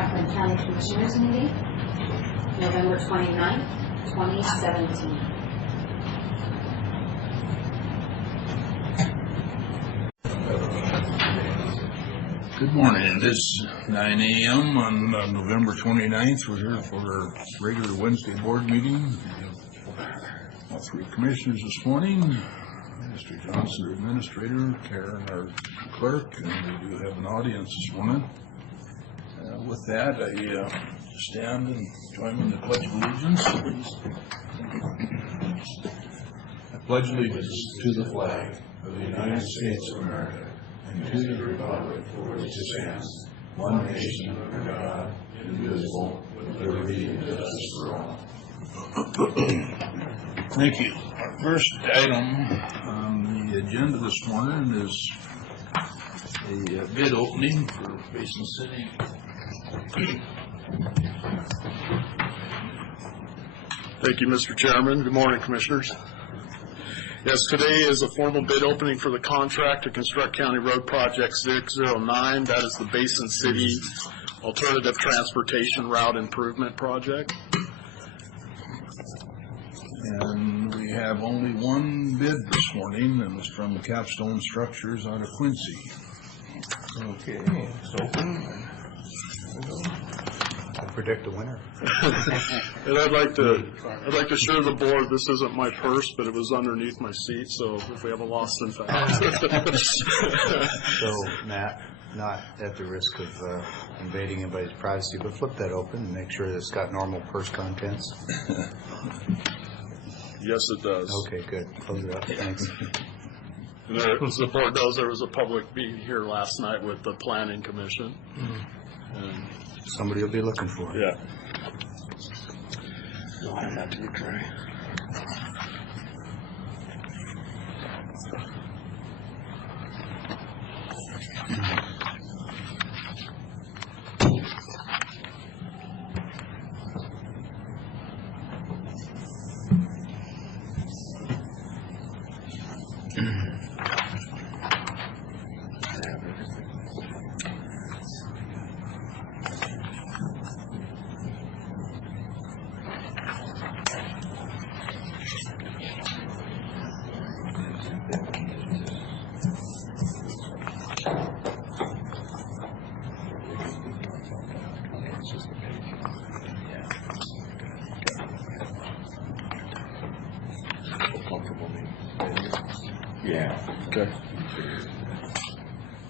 Franklin County Commissioners meeting, November 29th, 2017. Good morning. It is 9 a.m. on November 29th. We're here for our regular Wednesday board meeting. We have all three commissioners this morning. Mr. Johnson, our administrator, Karen, our clerk, and we do have an audience this morning. With that, I stand and join in the Pledge of Allegiance. I pledge allegiance to the flag of the United States of America and to the republic for which it stands, one nation under God, indivisible, with liberty and justice for all. Thank you. Our first item on the agenda this morning is a bid opening for Basin City. Thank you, Mr. Chairman. Good morning, Commissioners. Yes, today is a formal bid opening for the contract to construct County Road Project 609. That is the Basin City Alternative Transportation Route Improvement Project. And we have only one bid this morning, and it's from Capstone Structures out of Quincy. Okay, it's open. I predict a winner. And I'd like to assure the board this isn't my purse, but it was underneath my seat, so if we have a lost and found. So, Matt, not at the risk of invading anybody's privacy, but flip that open and make sure that it's got normal purse contents. Yes, it does. Okay, good. Close it up. Thanks. And there, as the board knows, there was a public meeting here last night with the Planning Commission. And somebody will be looking for it. yeah. I'll hand that to you, Trey. Yeah. Okay.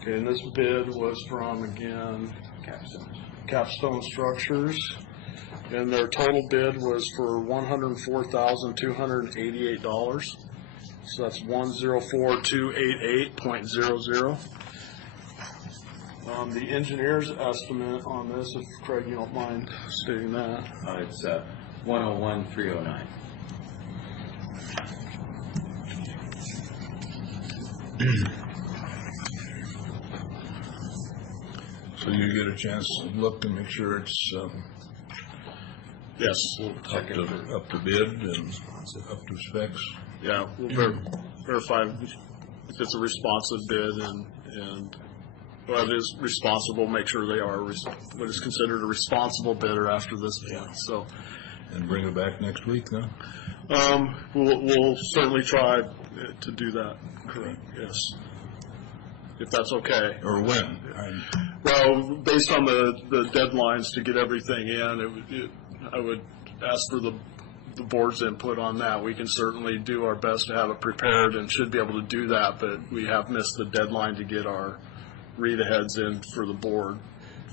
Okay, and this bid was from, again, Capstone Structures, and their total bid was for $104,288. So that's 104,288.00. The engineer's estimate on this, if Craig, you don't mind stating that. It's 101,309. So you get a chance to look and make sure it's Yes. up to bid and up to specs. Yeah, we'll verify if it's a responsive bid and well, it is responsible, make sure they are what is considered a responsible bidder after this bid. So, And bring it back next week, no? we'll certainly try to do that. Correct. Yes. If that's okay. Or when? Well, based on the deadlines to get everything in, I would ask for the board's input on that. We can certainly do our best to have it prepared and should be able to do that, but we have missed the deadline to get our read-aheads in for the board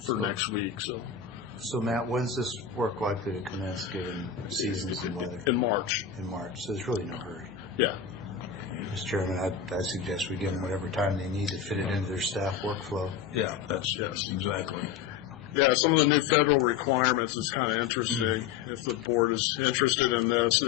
for next week. So, Matt, when's this work likely to commence given seasons and weather? in March. In March, so there's really no hurry. Yeah. Mr. Chairman, I suggest we give them whatever time they need to fit it into their staff workflow. Yeah, that's exactly. Yeah, some of the new federal requirements is kind of interesting. If the board is interested in this,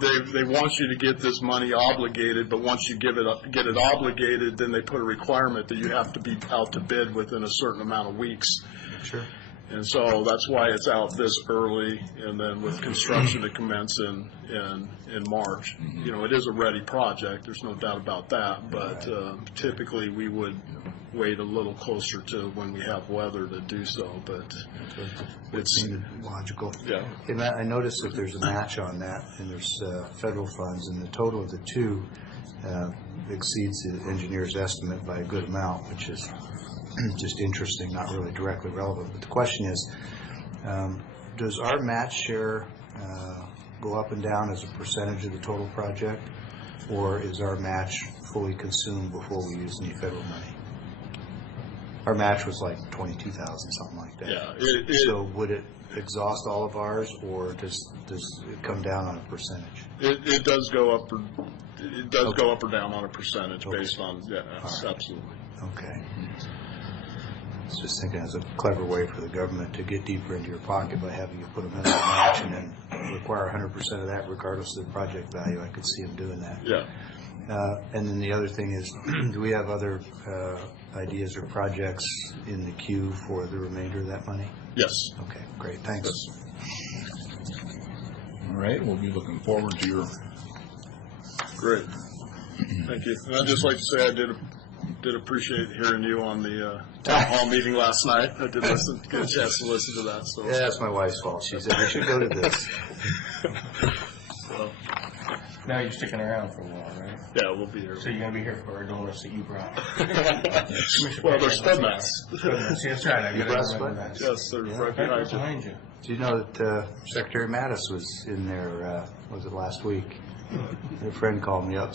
they want you to get this money obligated, but once you get it obligated, then they put a requirement that you have to be out to bid within a certain amount of weeks. Sure. And so that's why it's out this early, and then with construction to commence in March. You know, it is a ready project, there's no doubt about that, but typically we would wait a little closer to when we have weather to do so, but it's, Seemed logical. yeah. Hey, Matt, I noticed that there's a match on that, and there's federal funds, and the total of the two exceeds the engineer's estimate by a good amount, which is just interesting, not really directly relevant. But the question is, does our match share go up and down as a percentage of the total project, or is our match fully consumed before we use any federal money? Our match was like 22,000, something like that. Yeah, So would it exhaust all of ours, or does it come down on a percentage? it does go up, or it does go up or down on a percentage based on, yeah, absolutely. Okay. I was just thinking it's a clever way for the government to get deeper into your pocket by having you put them in a match and then require 100% of that regardless of the project value. I could see them doing that. Yeah. And then the other thing is, do we have other ideas or projects in the queue for the remainder of that money? Yes. Okay, great, thanks. All right, we'll be looking forward to your, Great. Thank you. And I'd just like to say I did appreciate hearing you on the town hall meeting last night. I did listen, get a chance to listen to that. So, Yeah, that's my wife's fault. She said, you should go to this. so, Now you're sticking around for a while, right? yeah, we'll be here. So you're going to be here for our donuts that you brought. Well, there's spud mats. See, that's right. I got brought to spud remember that. Yes, they're right Right behind you. behind you. Do you know that Secretary Mattis was in there, was it last week? A friend called me up,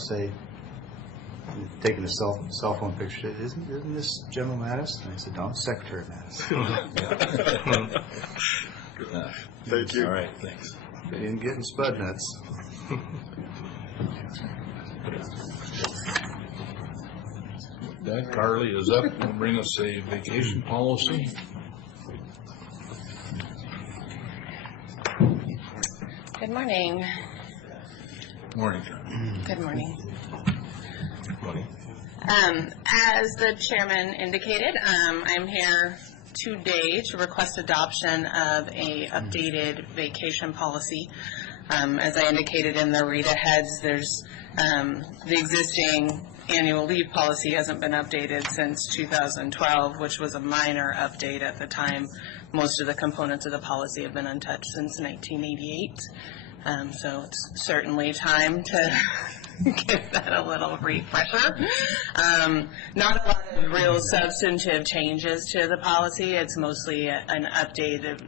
taking a cell phone picture, isn't this General Mattis? And I said, no, it's Secretary Mattis. Thank you. all right, thanks. They didn't get in spud nuts. That Carly is up, will bring us a vacation policy. Good morning. Morning, John. Good morning. Money. As the chairman indicated, I'm here today to request adoption of a updated vacation policy. As I indicated in the read aheads, there's the existing annual leave policy hasn't been updated since 2012, which was a minor update at the time. Most of the components of the policy have been untouched since 1988. So it's certainly time to give that a little refresher. Not a lot of real substantive changes to the policy. It's mostly an updated,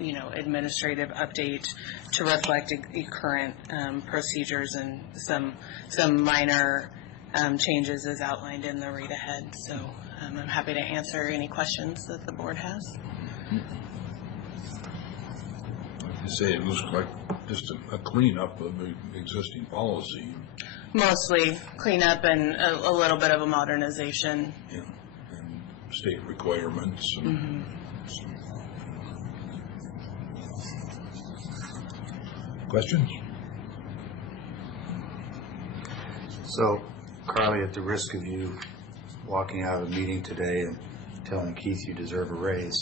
administrative update to reflect current procedures and some minor changes as outlined in the read ahead. So I'm happy to answer any questions that the board has. You say it looks like just a cleanup of the existing policy. Mostly cleanup and a little bit of a modernization. Yeah, and state requirements. And questions? So, Carly, at the risk of you walking out of a meeting today and telling Keith you deserve a raise,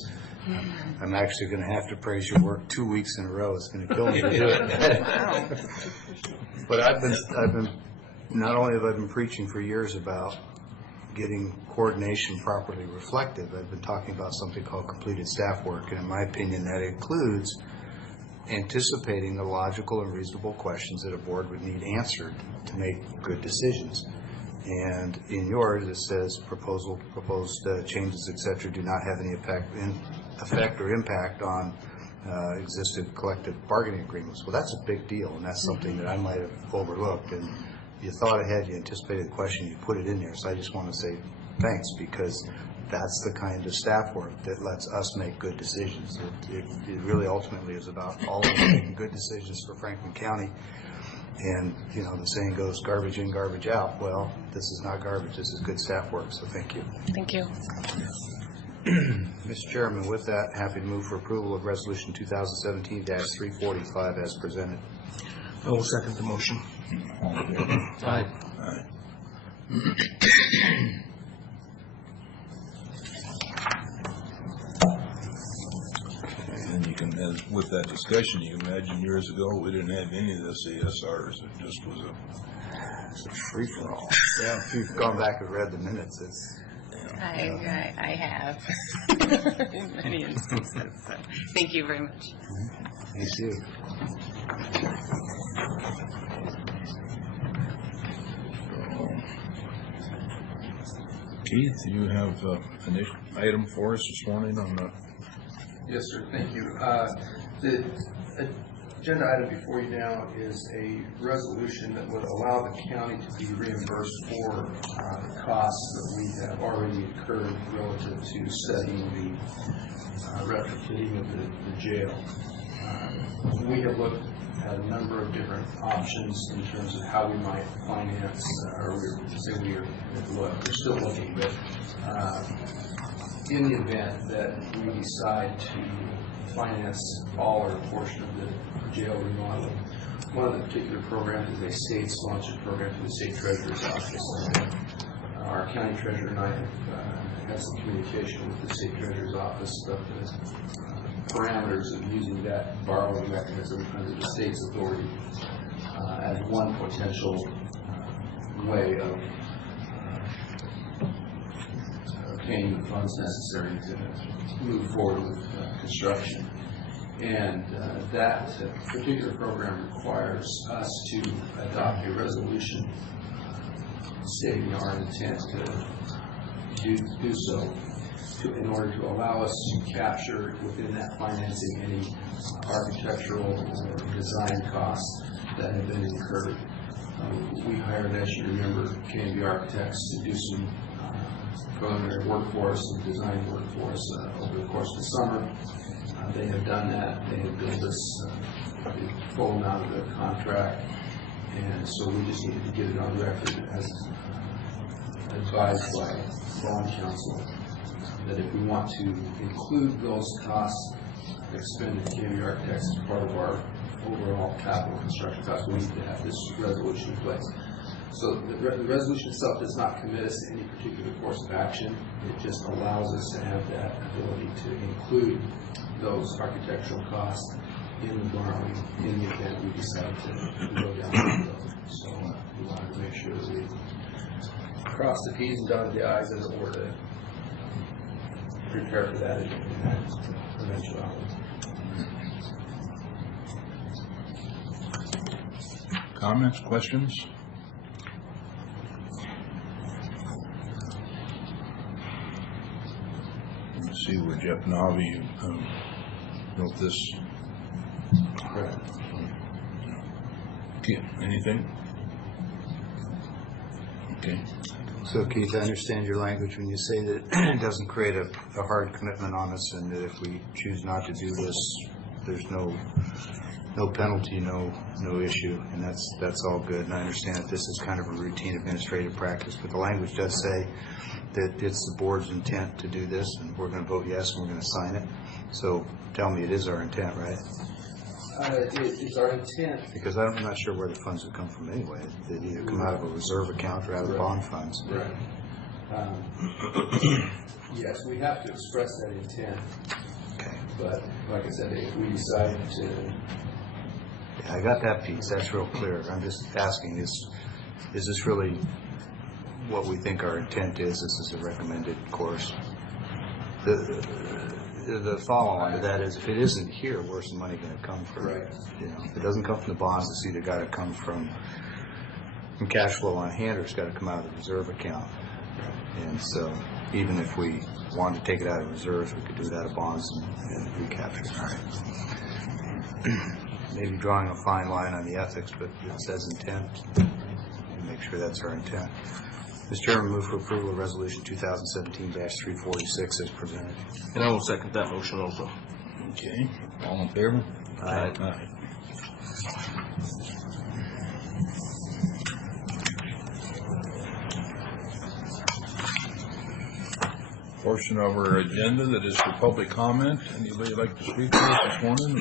I'm actually going to have to praise your work 2 weeks in a row. It's going to kill me to do it. But I've been, not only have I been preaching for years about getting coordination properly reflective, I've been talking about something called completed staff work, and in my opinion, that includes anticipating the logical and reasonable questions that a board would need answered to make good decisions. And in yours, it says proposed changes, et cetera, do not have any effect or impact on existing collective bargaining agreements. Well, that's a big deal, and that's something that I might have overlooked. And you thought ahead, you anticipated the question, you put it in there. So I just want to say thanks, because that's the kind of staff work that lets us make good decisions. It really ultimately is about all of us making good decisions for Franklin County. And, the saying goes, garbage in, garbage out. Well, this is not garbage. This is good staff work, so thank you. Thank you. Mr. Chairman, with that, happy to move for approval of Resolution 2017-345 as presented. I will second the motion. Aye. And with that discussion, you imagine years ago, we didn't have any of this ASRs. It just was It's a free-for-all. Yeah, if you've gone back and read the minutes, it's, I have in many instances. So, thank you very much. me too. Keith, you have an item for us this morning on the... Yes, sir. Thank you. The agenda item before you now is a resolution that would allow the county to be reimbursed for costs that we have already incurred relative to studying the retrofitting of the jail. We have looked at a number of different options in terms of how we might finance, we're still looking, but in the event that we decide to finance all or a portion of the jail remodeling, one of the particular programs is a state-sponsored program through the state treasurer's office. Our county treasurer and I have had some communication with the state treasurer's office about the parameters of using that borrowing mechanism under the state's authority as one potential way of obtaining the funds necessary to move forward with construction. And that particular program requires us to adopt a resolution stating our intent to do so in order to allow us to capture within that financing any architectural or design costs that have been incurred. We hired, as you remember, KNB Architects to do some preliminary work for us, some design work for us over the course of the summer. They have done that. They have billed us the full amount of the contract, and so we just needed to get it on record as advised by bond counsel that if we want to include those costs expended to KNB Architects as part of our overall capital construction costs, we need to have this resolution in place. So the resolution itself does not commit us to any particular course of action. It just allows us to have that ability to include those architectural costs in the borrowing in the event we decide to go down that road. So we wanted to make sure that we cross the T's and dot the I's in order to prepare for that in that eventuality. Comments, questions? Let's see where Jeff Navi wrote this. Okay, anything? Okay. So Keith, I understand your language when you say that it doesn't create a hard commitment on us, and that if we choose not to do this, there's no penalty, no issue, and that's all good. And I understand that this is kind of a routine administrative practice, but the language does say that it's the board's intent to do this, and we're going to vote yes, and we're going to sign it. So tell me, it is our intent, right? It's our intent. Because I'm not sure where the funds would come from anyway. They'd either come out of a reserve account or out of bond funds. Right. Yes, we have to express that intent. Okay. But like I said, if we decide to... Yeah, I got that piece. That's real clear. I'm just asking, is this really what we think our intent is? This is a recommended course. The follow-on to that is, if it isn't here, where's the money going to come from? Right. You know, if it doesn't come from the bonds, it's either got to come from cash flow on hand, or it's got to come out of the reserve account. And so, even if we wanted to take it out of reserves, we could do it out of bonds and recapture it. All right. Maybe drawing a fine line on the ethics, but it says intent. Make sure that's our intent. Mr. Chairman, move for approval of Resolution 2017-346 as presented. And I will second that motion also. Okay, all in favor? Aye. Aye. Portion of our agenda that is for public comment. Anybody like to speak to us this morning?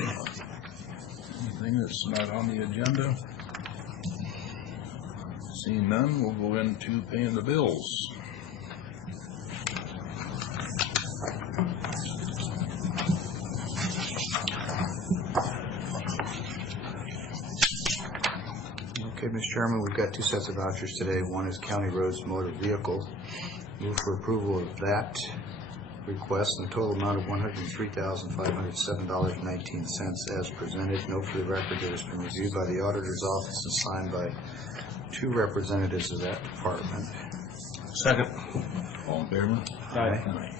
Anything that's not on the agenda? Seeing none, we'll go into paying the bills. Okay, Mr. Chairman, we've got two sets of vouchers today. One is County Roads Motor Vehicles. Move for approval of that request in the total amount of $103,507.19 as presented. Note for the record that it's been reviewed by the auditor's office and signed by two representatives of that department. Second. All in favor? Aye.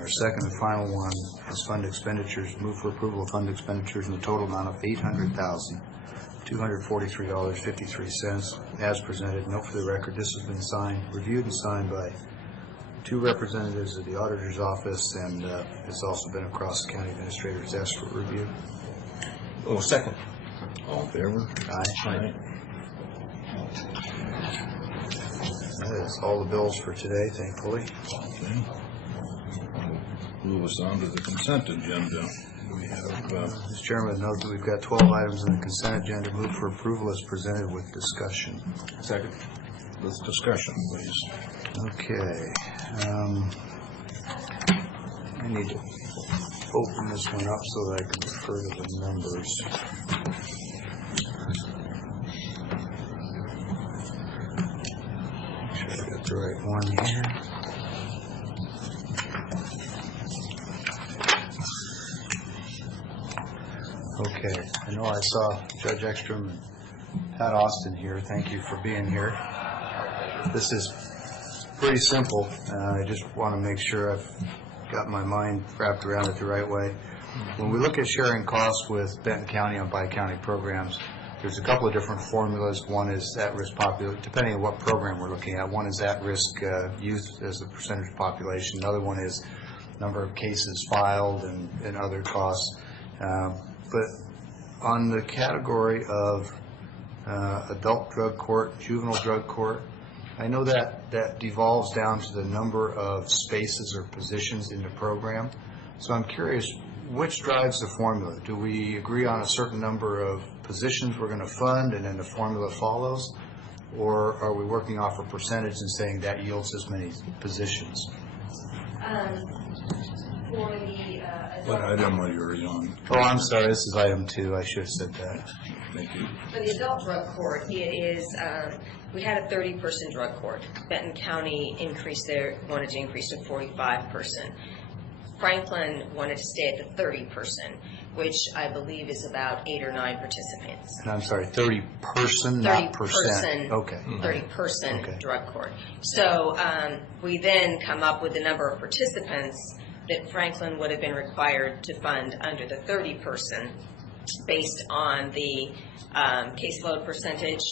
Our second and final one is fund expenditures. Move for approval of fund expenditures in the total amount of $800,243.53 as presented. Note for the record, this has been reviewed and signed by two representatives of the auditor's office, and it's also been across the county administrator's desk for review. Oh, second. All in favor? Aye. That is all the bills for today, thankfully. Okay. Move us on to the consent agenda. We have, Mr. Chairman, note that we've got 12 items on the consent agenda. Move for approval as presented with discussion. Second. with discussion, please. Okay. I need to open this one up so that I can refer to the numbers. Make sure I got the right one here. Okay, I know I saw Judge Ekstrom and Pat Austin here. Thank you for being here. This is pretty simple. I just want to make sure I've got my mind wrapped around it the right way. When we look at sharing costs with Benton County on bi-county programs, there's a couple of different formulas. One is at-risk population, depending on what program we're looking at. One is at-risk youth as a percentage of population. Another one is number of cases filed and other costs. But on the category of adult drug court, juvenile drug court, I know that devolves down to the number of spaces or positions in the program. So I'm curious, which drives the formula? Do we agree on a certain number of positions we're going to fund and then the formula follows? Or are we working off a percentage and saying that yields as many positions? For the What adult, item are you on? Oh, I'm sorry, this is item 2. I should have said that. Thank you. For the adult drug court, it is, we had a 30-person drug court. Benton County wanted to increase to 45%. Franklin wanted to stay at the 30%, which I believe is about 8 or 9 participants. And I'm sorry, 30-person, not percent. 30-person, Okay. 30-person Okay. drug court. So we then come up with the number of participants that Franklin would have been required to fund under the 30-person based on the caseload percentage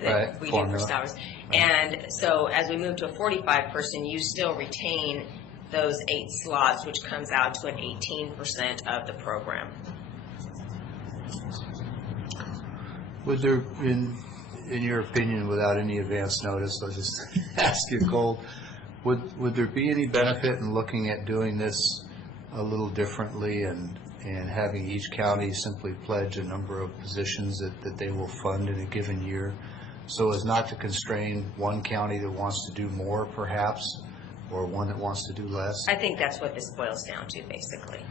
that Right, we do formula. for hours. And so as we move to a 45-person, you still retain those 8 slots, which comes out to an 18% of the program. Would there, in your opinion, without any advance notice, I'll just ask you cold, would there be any benefit in looking at doing this a little differently and having each county simply pledge a number of positions that they will fund in a given year, so as not to constrain one county that wants to do more, perhaps, or one that wants to do less? I think that's what this boils down to, basically.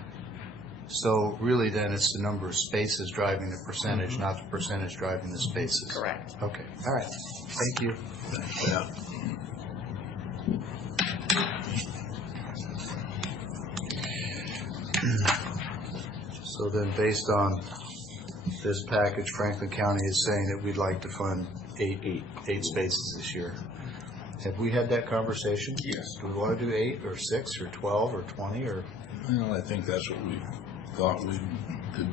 So really then it's the number of spaces driving the percentage, not the percentage driving the spaces. Correct. Okay, all right. Thank you. Yeah. So then based on this package, Franklin County is saying that we'd like to fund eight spaces this year. Have we had that conversation? Yes. Do we want to do 8 or 6 or 12 or 20 or? Well, I think that's what we thought we could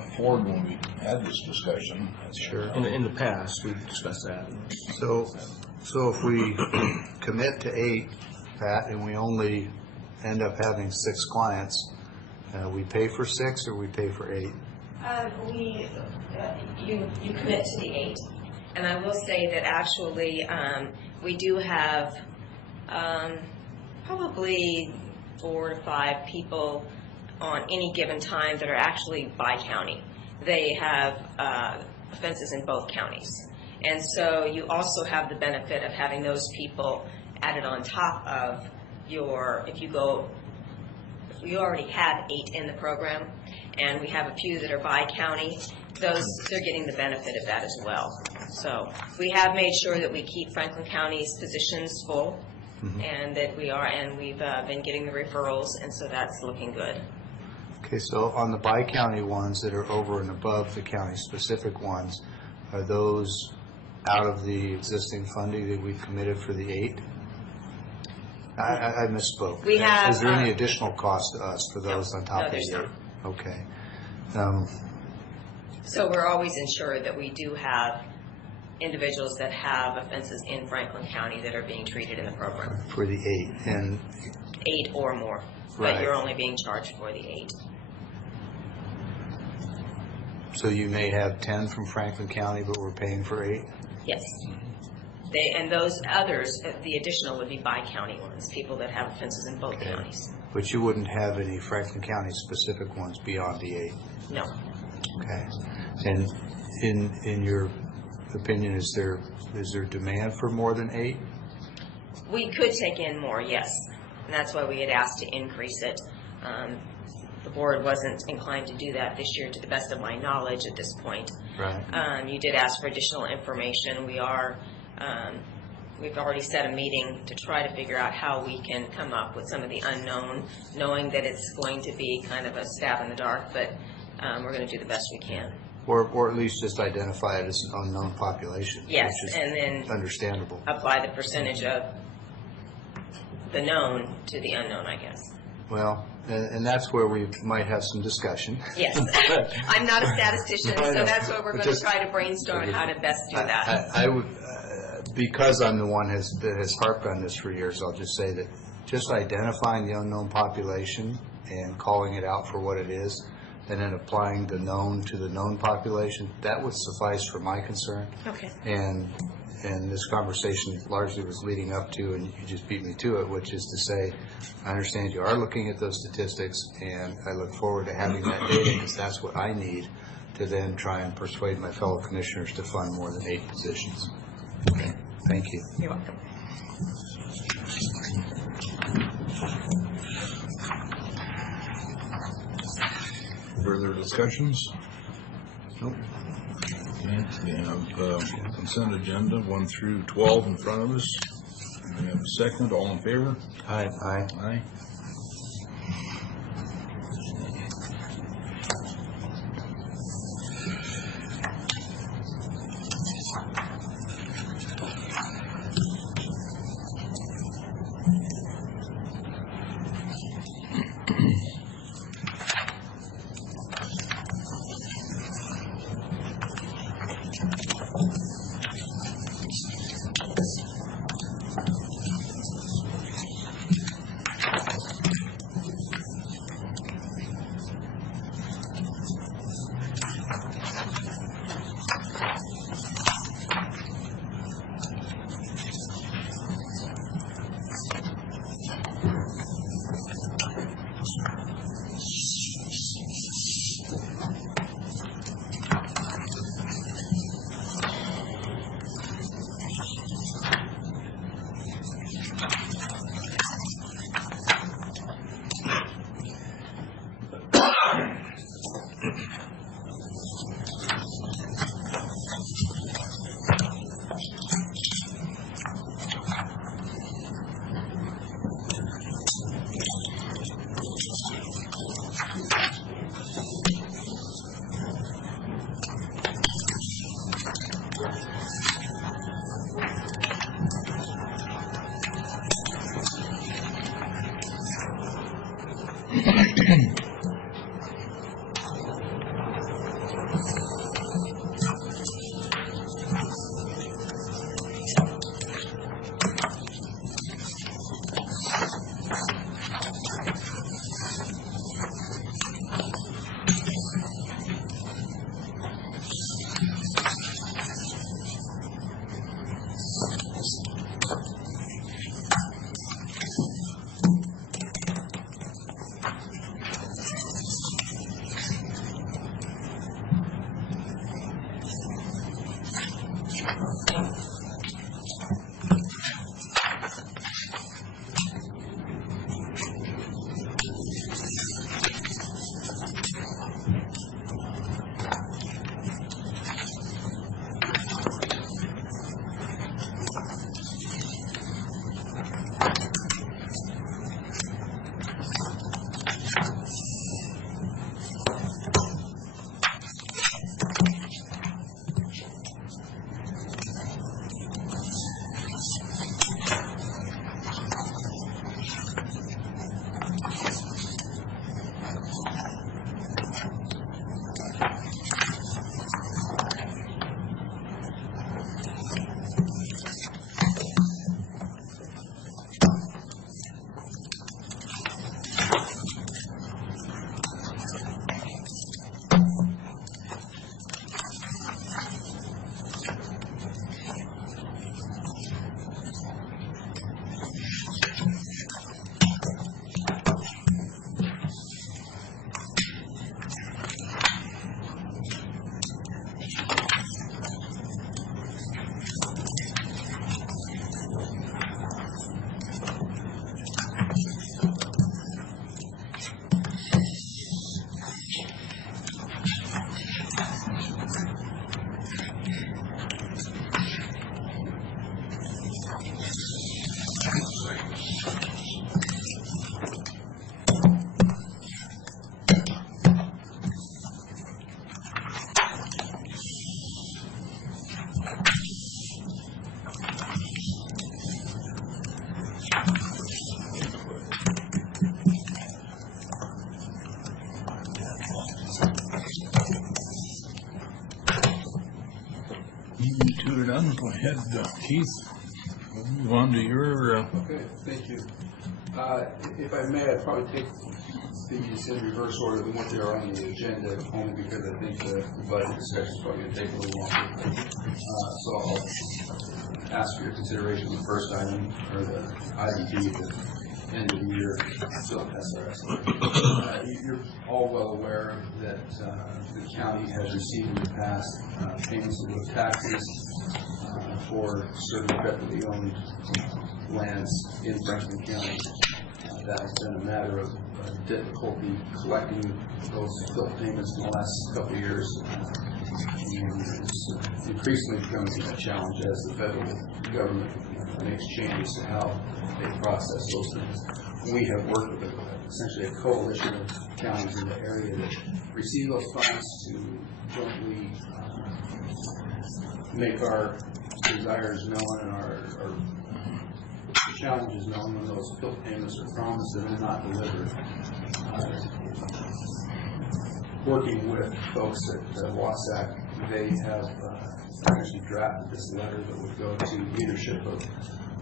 afford when we had this discussion. Sure. In the past, we've discussed that. So if we commit to 8, Pat, and we only end up having 6 clients, we pay for 6 or we pay for 8? You commit to the 8. And I will say that actually we do have probably 4 to 5 people on any given time that are actually by county. They have offenses in both counties. And so you also have the benefit of having those people added on top of your, if you go we already have 8 in the program, and we have a few that are by county. Those, they're getting the benefit of that as well. So we have made sure that we keep Franklin County's positions full, and that we've been getting the referrals, and so that's looking good. Okay, so on the bi-county ones that are over and above the county-specific ones, are those out of the existing funding that we've committed for the 8? I misspoke. We have, Is there any additional cost to us for those on top of the 8? there's not. Okay. So we're always ensured that we do have individuals that have offenses in Franklin County that are being treated in the program. For the 8, and 8 or more, Right. but you're only being charged for the 8. so you may have 10 from Franklin County, but we're paying for 8? Yes. And those others, the additional would be by-county ones, people that have offenses in both counties. But you wouldn't have any Franklin County-specific ones beyond the 8? No. Okay. And in your opinion, is there demand for more than 8? We could take in more, yes, and that's why we had asked to increase it. The board wasn't inclined to do that this year, to the best of my knowledge at this point. Right. You did ask for additional information. We've already set a meeting to try to figure out how we can come up with some of the unknown, knowing that it's going to be kind of a stab in the dark, but we're going to do the best we can. Or at least just identify it as an unknown population. Yes, which is and then understandable. apply the percentage of the known to the unknown, I guess. Well, and that's where we might have some discussion. Yes. I'm not a statistician, I so know. that's what we're going to Just- try to brainstorm how to best do that. I would, because I'm the one that has harped on this for years, I'll just say that just identifying the unknown population and calling it out for what it is, and then applying the known to the known population, that would suffice for my concern. Okay. And this conversation largely was leading up to, and you just beat me to it, which is to say, I understand you are looking at those statistics, and I look forward to having that data, because that's what I need to then try and persuade my fellow commissioners to fund more than 8 positions. Okay, thank you. You're welcome. Further discussions? Nope. Okay, we have consent agenda 1 through 12 in front of us. We have a second, all in favor? Aye. Aye. You two are done. Go ahead, Keith. We'll move on to your, Okay, thank you. If I may, I'd probably take these in reverse order than what they are on the agenda, only because I think the budget discussion is probably going to take a little longer. So I'll ask for your consideration of the first item, or the IDP, the end of the year bill SRS. You're all well aware that the county has received in the past payments of the taxes for certain federally owned lands in Franklin County. That has been a matter of difficulty collecting those bill payments in the last couple of years. And it's increasingly becoming a challenge as the federal government makes changes to how they process those things. We have worked with essentially a coalition of counties in the area that receive those funds to jointly make our desires known and our challenges known when those bill payments are promised and then not delivered. Working with folks at WASAC, they have actually drafted this letter that would go to leadership of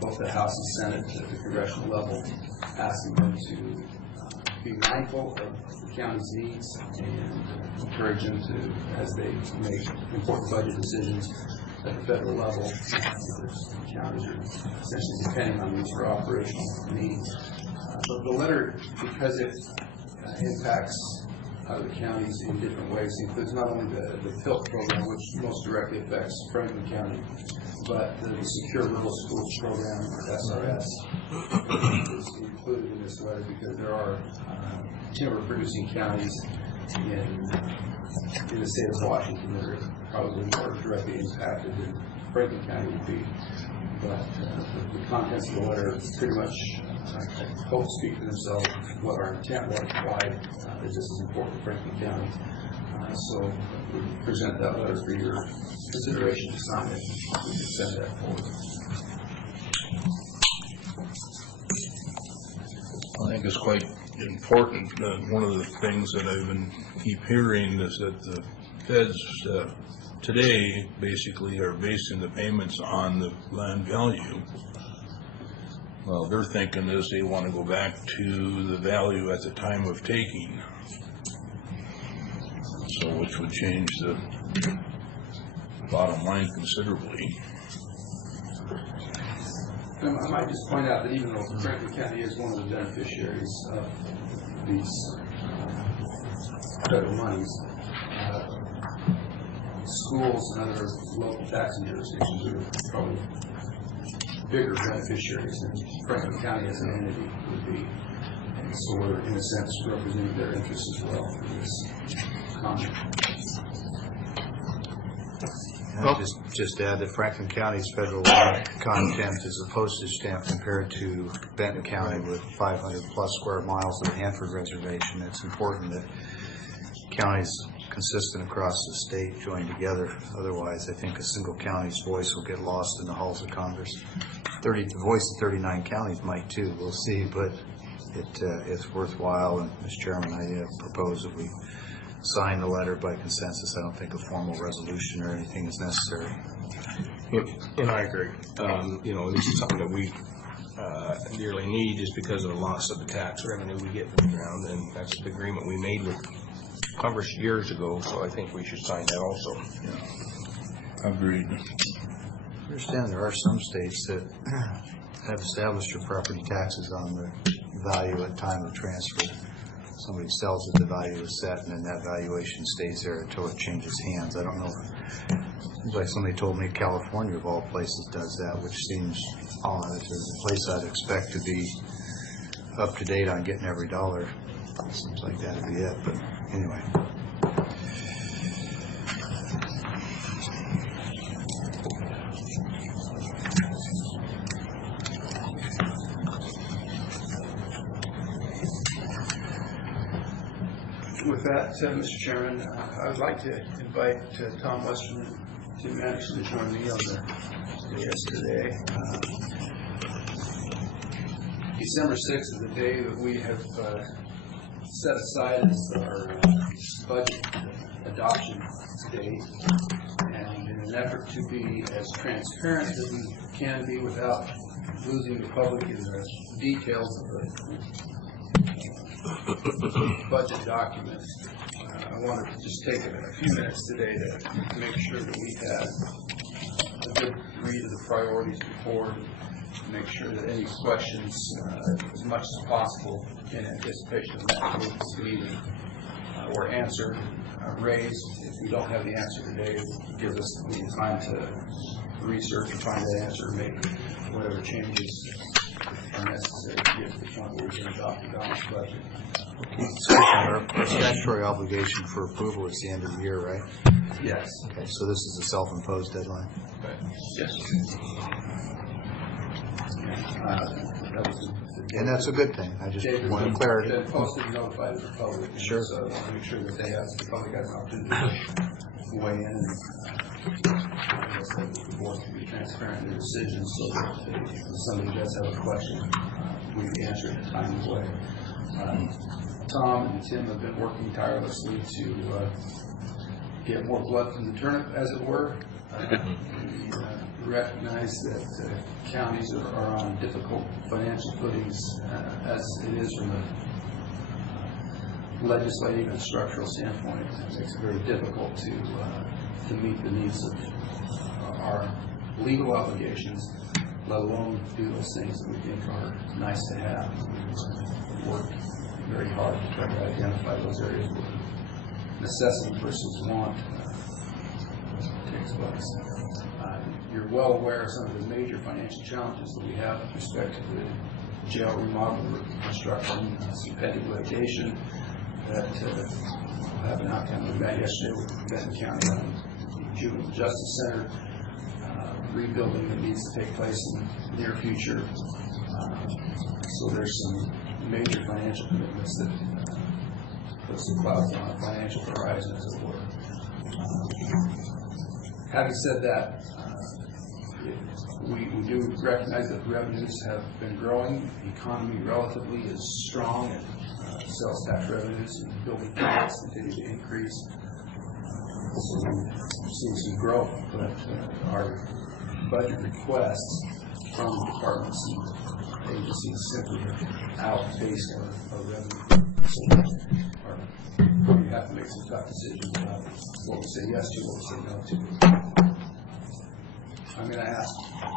both the House and Senate at the congressional level, asking them to be mindful of the county's needs and encourage them to, as they make important budget decisions at the federal level, the counties are essentially depending on these for operational needs. But the letter, because it impacts the counties in different ways, includes not only the PILT program, which most directly affects Franklin County, but the Secure Rural Schools program, or SRS, is included in this letter because there are timber-producing counties in the state of Washington that are probably more directly impacted than Franklin County would be. But the contents of the letter pretty much, I hope, speak for themselves what our intent was, why this is important for Franklin County. So we present that letter for your consideration to sign it. We can send that forward. I think it's quite important. One of the things that I've been keep hearing is that the feds today basically are basing the payments on the land value. Well, they're thinking is they want to go back to the value at the time of taking, so which would change the bottom line considerably. I might just point out that even though Franklin County is one of the beneficiaries of these federal monies, schools and other local taxing jurisdictions are probably bigger beneficiaries than Franklin County as an entity would be. And so we're, in a sense, representing their interests as well in this comment. Just add that Franklin County's federal land content is a postage stamp compared to Benton County with 500 plus square miles of the Hanford Reservation. It's important that counties consistent across the state join together. Otherwise, I think a single county's voice will get lost in the halls of Congress. The voice of 39 counties might too. We'll see, but it's worthwhile. And, Mr. Chairman, I propose that we sign the letter by consensus. I don't think a formal resolution or anything is necessary. And I agree. This is something that we dearly need just because of the loss of the tax revenue we get from the ground, and that's the agreement we made with Congress years ago, so I think we should sign that also. Yeah. Agreed. I understand there are some states that have established their property taxes on the value at time of transfer. Somebody sells it, the value is set, and then that valuation stays there until it changes hands. I don't know. Seems like somebody told me California, of all places, does that, which seems odd. If there's a place I'd expect to be up to date on getting every dollar, it seems like that'd be it. But anyway. With that, Mr. Chairman, I would like to invite Tom Western to manage to join me on the yesterday. December 6th is the day that we have set aside as our budget adoption date. And in an effort to be as transparent as we can be without losing the public in the details of the budget documents. I wanted to just take a few minutes today to make sure that we had a good read of the priorities before, to make sure that any questions, as much as possible in anticipation of next meeting, were answered, raised. If we don't have the answer today, it gives us the time to research and find that answer and make whatever changes are necessary to get to the point where we can adopt a balanced budget. Our statutory obligation for approval is the end of the year, right? Yes. Okay, so this is a self-imposed deadline? Yes. And that's a good thing. I just want clarity. Been posted and notified to the public. Sure. So make sure that the public has an opportunity to weigh in and the board can be transparent in their decisions so that if somebody does have a question, we can answer it in a timely way. Tom and Tim have been working tirelessly to get more blood from the turnip, as it were. We recognize that counties are on difficult financial footings as it is from a legislative and structural standpoint. It makes it very difficult to meet the needs of our legal obligations, let alone do those things that we think are nice to have. We've worked very hard to try to identify those areas where necessity versus want takes place. You're well aware of some of the major financial challenges that we have with respect to the jail remodel, construction, some pending litigation that will have an outcome. We met yesterday with Benton County on the Juvenile Justice Center, rebuilding that needs to take place in the near future. So there's some major financial commitments that put some clouds on a financial horizon, as it were. Having said that, we do recognize that revenues have been growing. The economy relatively is strong, and sales tax revenues and building permits continue to increase. So we've seen some growth, but our budget requests from departments and agencies simply outpaced our revenue. So we have to make some tough decisions about what we say yes to, what we say no to. I'm going to ask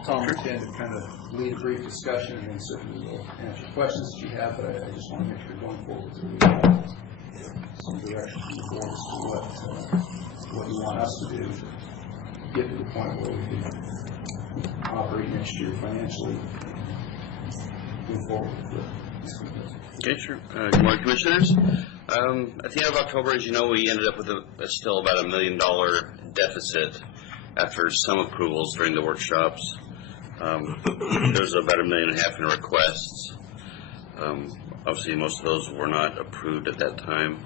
Tom and Ken to kind of lead a brief discussion, and then certainly we'll answer questions that you have, but I just want to make sure going forward that we have some direction from the board as to what you want us to do to get to the point where we can operate next year financially and move forward with it. Okay, sure. Good morning, Commissioners. At the end of October, as you know, we ended up with still about $1 million deficit after some approvals during the workshops. There's about $1.5 million in requests. Obviously, most of those were not approved at that time.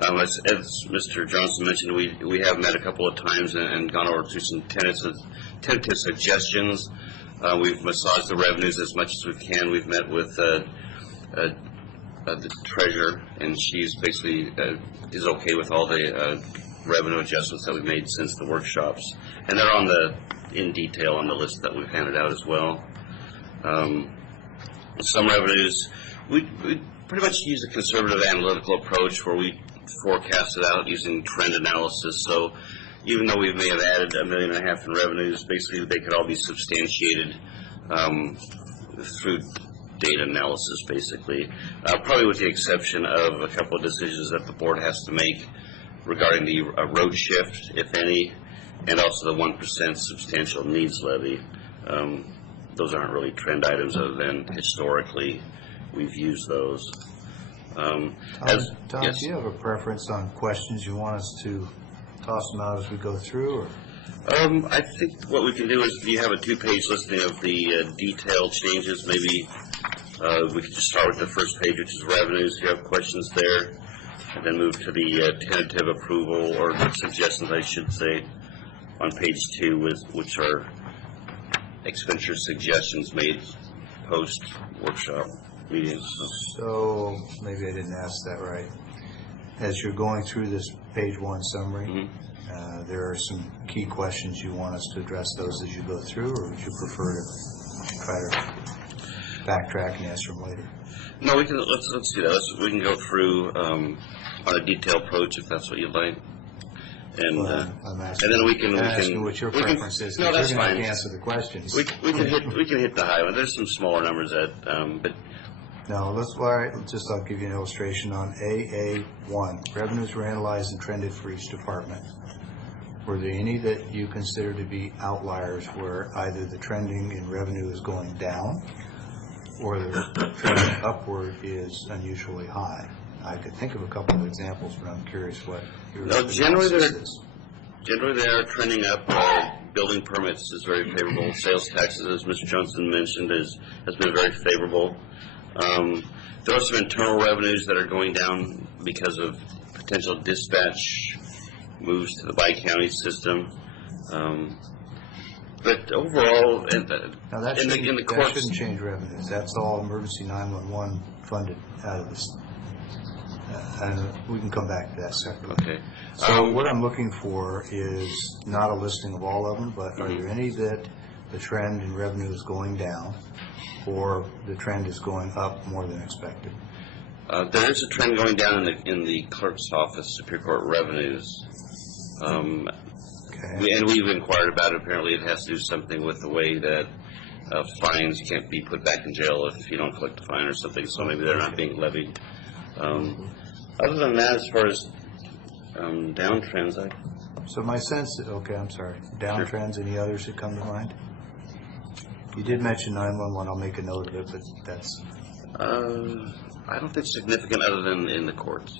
As Mr. Johnson mentioned, we have met a couple of times and gone over through some tentative suggestions. We've massaged the revenues as much as we can. We've met with the treasurer, and she's basically is okay with all the revenue adjustments that we've made since the workshops, and they're in detail on the list that we've handed out as well. Some revenues, we pretty much use a conservative analytical approach where we forecast it out using trend analysis. So even though we may have added $1.5 million in revenues, basically they could all be substantiated through data analysis, basically, probably with the exception of a couple of decisions that the board has to make regarding the road shift, if any, and also the 1% substantial needs levy. Those aren't really trend items other than historically we've used those. Tom, Yes. do you have a preference on questions you want us to toss them out as we go through? Or? I think what we can do is you have a 2-page listing of the detailed changes. Maybe we could just start with the first page, which is revenues. You have questions there, and then move to the tentative approval, or suggestions, I should say, on page 2, which are expenditure suggestions made post-workshop meetings. So maybe I didn't ask that right. As you're going through this page 1 summary, There are some key questions you want us to address those as you go through, or would you prefer to try to backtrack and answer them later? No, we can, let's do that. We can go through on a detailed approach if that's what you'd like. And, Well, I'm asking, and then we can, what your preference is. No, that's You're going fine. to have to answer the questions. We can hit the high one. There's some smaller numbers that, but No, I'll give you an illustration on AA1. Revenues were analyzed and trended for each department. Were there any that you consider to be outliers where either the trending in revenue is going down or the trending upward is unusually high? I could think of a couple of examples, but I'm curious what your generally analysis is. Generally, they are trending up. Building permits is very favorable. Sales taxes, as Mr. Johnson mentioned, has been very favorable. There are some internal revenues that are going down because of potential dispatch moves to the bi-county system. But overall, in Now, the courts, that shouldn't change revenues. That's all emergency 911 funded out of this. We can come back to that separately. okay. So what I'm looking for is not a listing of all of them, but are there any that the trend in revenue is going down or the trend is going up more than expected? There is a trend going down in the clerk's office, Superior Court revenues. Okay. And we've inquired about it. Apparently, it has to do something with the way that fines can't be put back in jail if you don't collect a fine or something, so maybe they're not being levied. Other than that, as far as downtrends, So my sense, I'm sorry, downtrends, any others that come to mind? You did mention 911, I'll make a note of it, but that's... I don't think significant other than in the courts.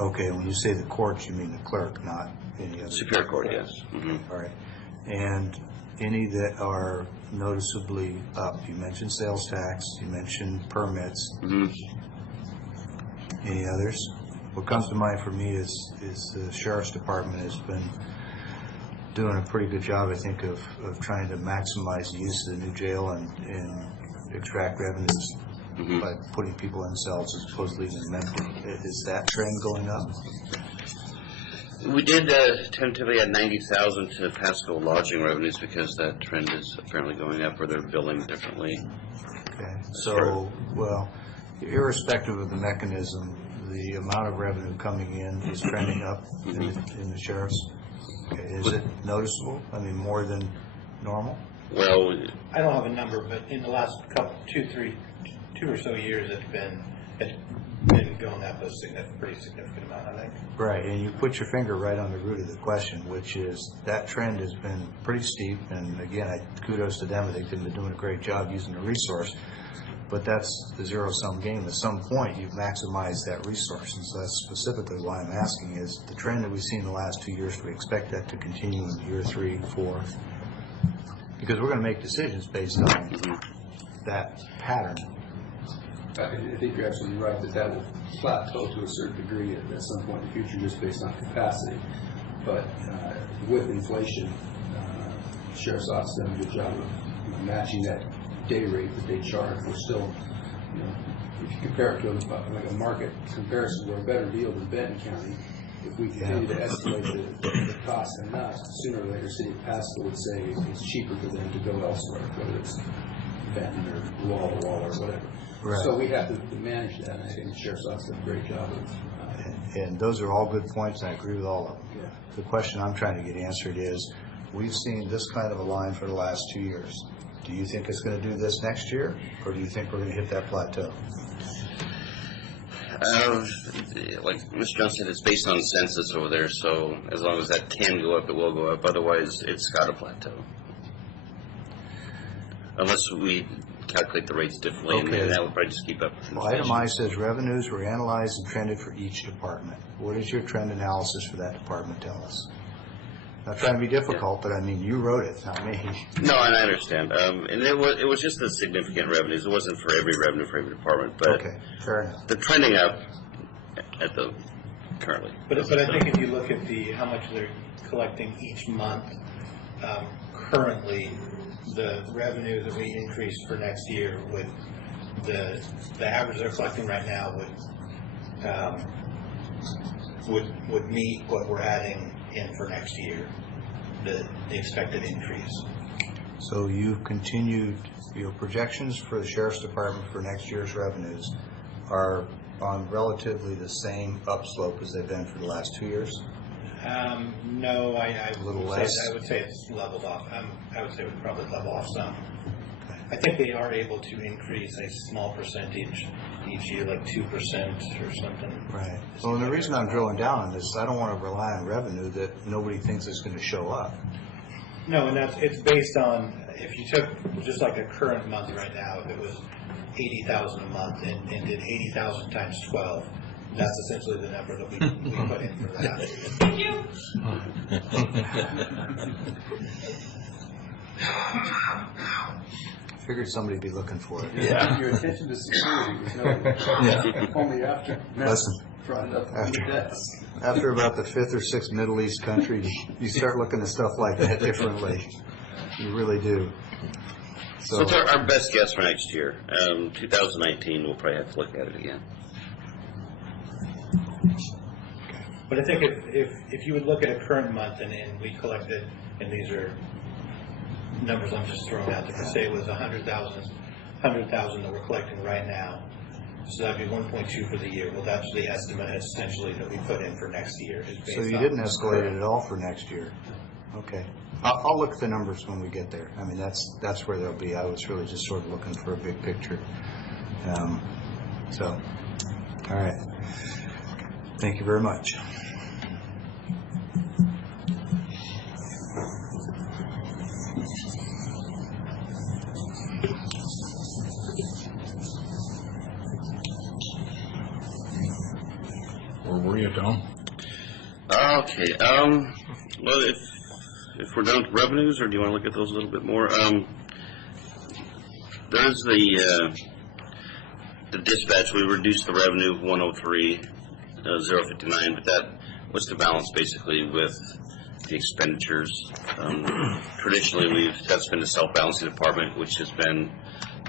Okay, when you say the courts, you mean the clerk, not any other... Superior Court, yes. All right. And any that are noticeably up? You mentioned sales tax, you mentioned permits. Any others? What comes to mind for me is the Sheriff's Department has been doing a pretty good job, I think, of trying to maximize the use of the new jail and extract revenues by putting people in cells as opposed to leaving them empty. Is that trend going up? We did tentatively add 90,000 to Pasco lodging revenues because that trend is apparently going up, or they're billing differently. Okay. So, well, irrespective of the mechanism, the amount of revenue coming in is trending up in the sheriff's. Okay. Is it noticeable? I mean, more than normal? Well, I don't have a number, but in the last two or so years, it's been going up a pretty significant amount, I think. Right, and you put your finger right on the root of the question, which is that trend has been pretty steep, and again, kudos to them. I think they've been doing a great job using the resource, but that's the zero-sum game. At some point, you've maximized that resource, and so that's specifically why I'm asking is the trend that we've seen in the last 2 years, do we expect that to continue in year 3, 4? Because we're going to make decisions based on that pattern. I think you're absolutely right that will plateau to a certain degree at some point in the future just based on capacity. But with inflation, Sheriff's Office done a good job of matching that day rate that they charge. We're still, if you compare it to like a market comparison, we're a better deal than Benton County. If we continue to escalate the cost enough, sooner or later, City of Pasco would say it's cheaper for them to go elsewhere, whether it's Benton or wall to wall or whatever. Right. So we have to manage that, and I think the Sheriff's Office did a great job of And those are all good points, and I agree with all of them. Yeah. The question I'm trying to get answered is, we've seen this kind of a line for the last 2 years. Do you think it's going to do this next year, or do you think we're going to hit that plateau? like Mr. Johnson said, it's based on census over there, so as long as that can go up, it will go up. Otherwise, it's got to plateau. Unless we calculate the rates differently, Okay. and that would probably just keep up with Well, inflation. item I says revenues were analyzed and trended for each department. What does your trend analysis for that department tell us? Not trying to be difficult, but I mean, you wrote it, not me. No, and I understand. And it was just the significant revenues. It wasn't for every revenue for every department, but Okay, fair enough. they're trending up at the currently. But I think if you look at how much they're collecting each month, currently, the revenue that we increased for next year with the average they're collecting right now would would meet what we're adding in for next year, the expected increase. So you've continued, your projections for the Sheriff's Department for next year's revenues are on relatively the same upslope as they've been for the last 2 years? No, I little would less? say, I would say it's leveled off. I would say we probably level off some. I think they are able to increase a small percentage each year, like 2% or something. Right. Well, and the reason I'm drilling down on this is I don't want to rely on revenue that nobody thinks is going to show up. No, and it's based on, if you took just like a current month right now, if it was 80,000 a month and did 80,000 times 12, that's essentially the number that we put in for that. Thank you. Figured somebody'd be looking for it. Yeah. Your attention to security was noted. Only after Listen, brought it up on your desk. after about the 5th or 6th Middle East country, you start looking at stuff like that differently. You really do. So it's our best guess for next year. 2019, we'll probably have to look at it again. But I think if you would look at a current month and we collected, and these are numbers I'm just throwing out there, to say it was 100,000 that we're collecting right now, so that'd be 1.2 for the year. Well, that's the estimate essentially that we put in for next year. So you didn't escalate it at all for next year? Okay. I'll look at the numbers when we get there. I mean, that's where they'll be. I was really just sort of looking for a big picture. So, all right. Thank you very much. Where were you, Tom? Okay, well, if we're down to revenues, or do you want to look at those a little bit more? There's the dispatch, we reduced the revenue of 103,059, but that was to balance basically with the expenditures. Traditionally, that's been the self-balancing department, which has been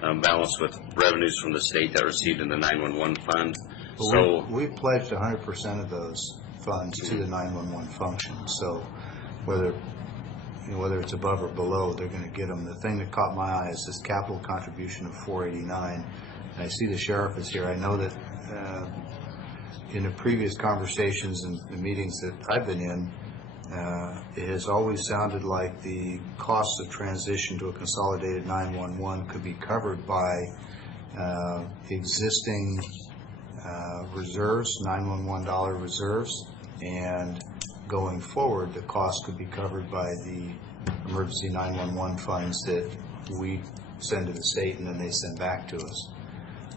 balanced with revenues from the state that received in the 911 fund. So we pledged 100% of those funds to the 911 function. So whether it's above or below, they're going to get them. The thing that caught my eye is this capital contribution of 489. And I see the sheriff is here. I know that in the previous conversations and the meetings that I've been in, it has always sounded like the costs of transition to a consolidated 911 could be covered by existing reserves, 911 dollar reserves, and going forward, the cost could be covered by the emergency 911 funds that we send to the state and then they send back to us.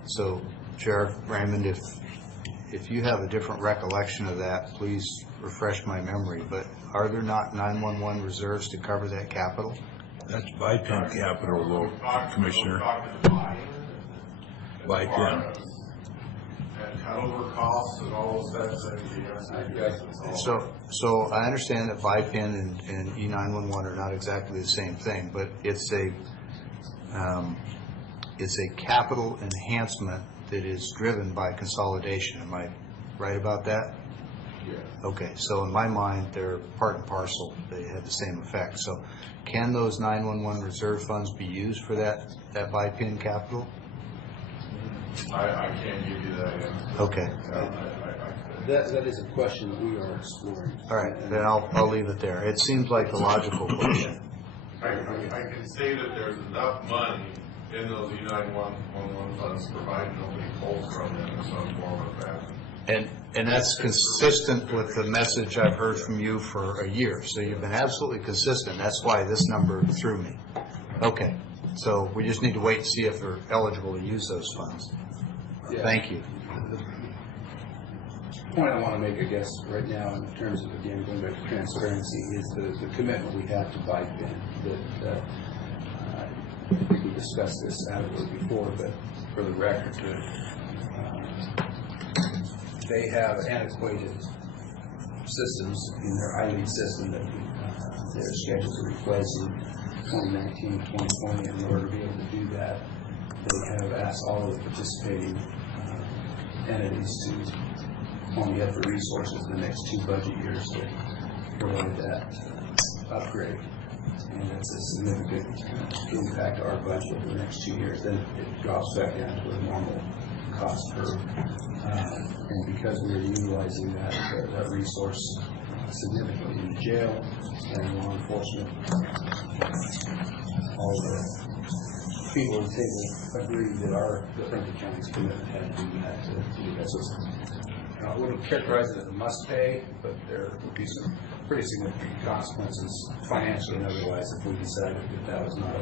So, Sheriff Raymond, if you have a different recollection of that, please refresh my memory. But are there not 911 reserves to cover that capital? That's BIPIN capital, though, Commissioner. BIPIN. And cutover costs and all those types of things. So I understand that BIPIN and E911 are not exactly the same thing, but it's a capital enhancement that is driven by consolidation. Am I right about that? Yeah. Okay, so in my mind, they're part and parcel. They have the same effect. So can those 911 reserve funds be used for that BIPIN capital? I can't give you that answer. Okay. That is a question that we are exploring. All right, then I'll leave it there. It seems like a logical question. I can say that there's enough money in those E911 funds provided nobody pulls from them in some form of fashion. And that's consistent with the message I've heard from you for a year. So you've been absolutely consistent. That's why this number threw me. Okay, so we just need to wait and see if they're eligible to use those funds. Yeah. Thank you. The point I want to make, I guess, right now in terms of, again, going back to transparency, is the commitment we have to BIPIN. That I think we discussed this adequately before, but for the record, they have antiquated systems in their ILEAD system that they're scheduled to replace in 2019, 2020. And in order to be able to do that, they have asked all of the participating entities to only have the resources in the next 2 budget years to provide that upgrade. And it's a significant impact to our budget over the next 2 years. Then it drops back down to a normal cost curve. And because we are utilizing that resource significantly in jail and law enforcement, all the people at the table agree that the Franklin County's commitment had to do that to do that. So I wouldn't characterize it as a must-pay, but there would be some pretty significant consequences financially and otherwise if we decided that that was not a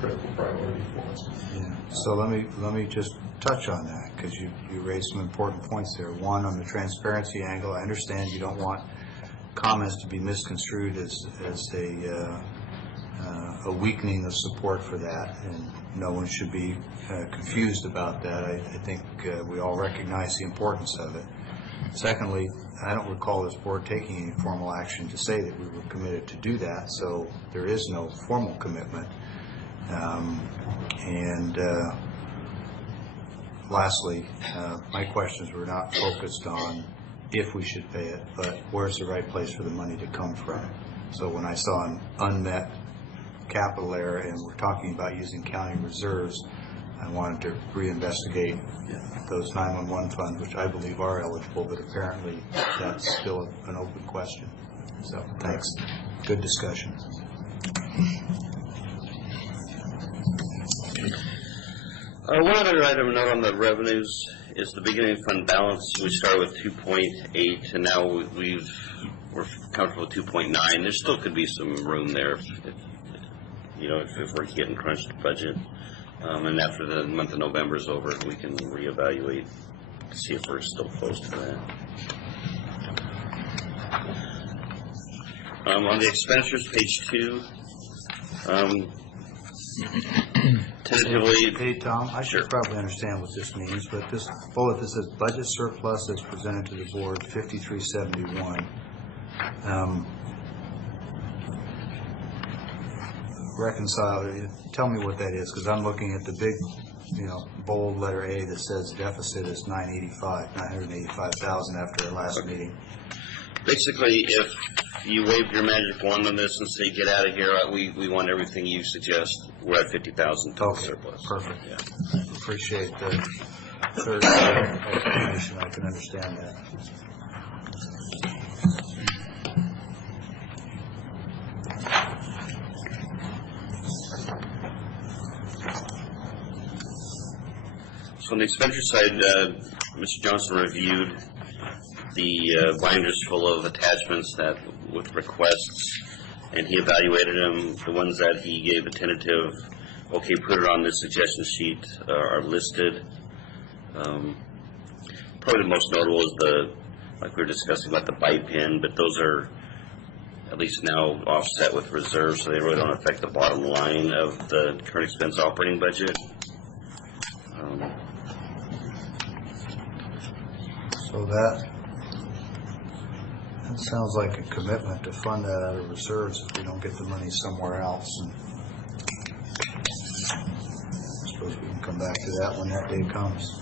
critical priority for us. Yeah. So let me just touch on that, because you raised some important points there. One, on the transparency angle, I understand you don't want comments to be misconstrued as a weakening of support for that, and no one should be confused about that. I think we all recognize the importance of it. Secondly, I don't recall this board taking any formal action to say that we were committed to do that, so there is no formal commitment. Lastly, my questions were not focused on if we should pay it, but where's the right place for the money to come from. So when I saw an unmet capital error and we're talking about using county reserves, I wanted to reinvestigate those 911 funds, which I believe are eligible, but apparently that's still an open question. So thanks. Good discussion. One other item note on the revenues is the beginning fund balance. We started with 2.8 and now we're comfortable with 2.9. There still could be some room there if we're getting crunched budget. And after the month of November is over, we can reevaluate to see if we're still close to that. On the expenditures, page 2, tentatively. Hey, Tom, I should probably understand what this means, but this bullet that says budget surplus is presented to the board, 5371. Reconcile, tell me what that is, because I'm looking at the big, bold letter A that says deficit is 985,000 after our last meeting. Basically, if you wave your magic wand on this and say, get out of here, we want everything you suggest. We're at 50,000 total surplus. Perfect. Yeah. Appreciate the third explanation. I can understand that. So on the expenditure side, Mr. Johnson reviewed the binders full of attachments with requests, and he evaluated them. The ones that he gave a tentative, okay, put it on this suggestion sheet, are listed. Probably the most notable is like we were discussing about the BIPIN, but those are at least now offset with reserves, so they really don't affect the bottom line of the current expense operating budget. So that sounds like a commitment to fund that out of reserves if we don't get the money somewhere else. And I suppose we can come back to that when that day comes.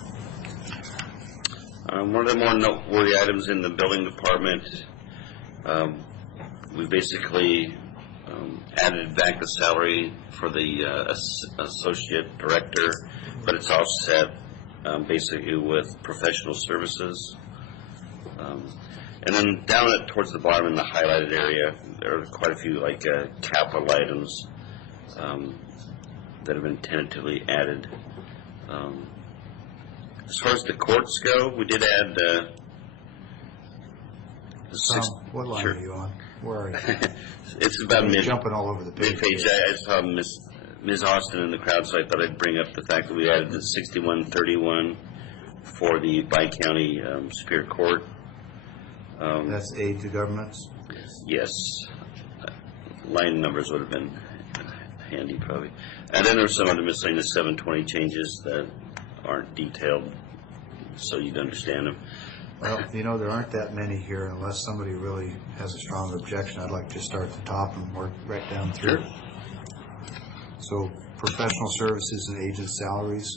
One of the more noteworthy items in the building department, we basically added back the salary for the associate director, but it's offset basically with professional services. And then down towards the bottom in the highlighted area, there are quite a few capital items that have been tentatively added. As far as the courts go, we did add what line are you on? Where are you? It's about jumping all over the page. I saw Ms. Austin in the crowd, so I thought I'd bring up the fact that we added the 6131 for the Bi-County Superior Court. That's aid to governments? Yes. Line numbers would have been handy, probably. And then there's some other miscellaneous 720 changes that aren't detailed, so you'd understand them. Well, there aren't that many here unless somebody really has a strong objection. I'd like to start at the top and work right down through. Sure. So, professional services and agent salaries.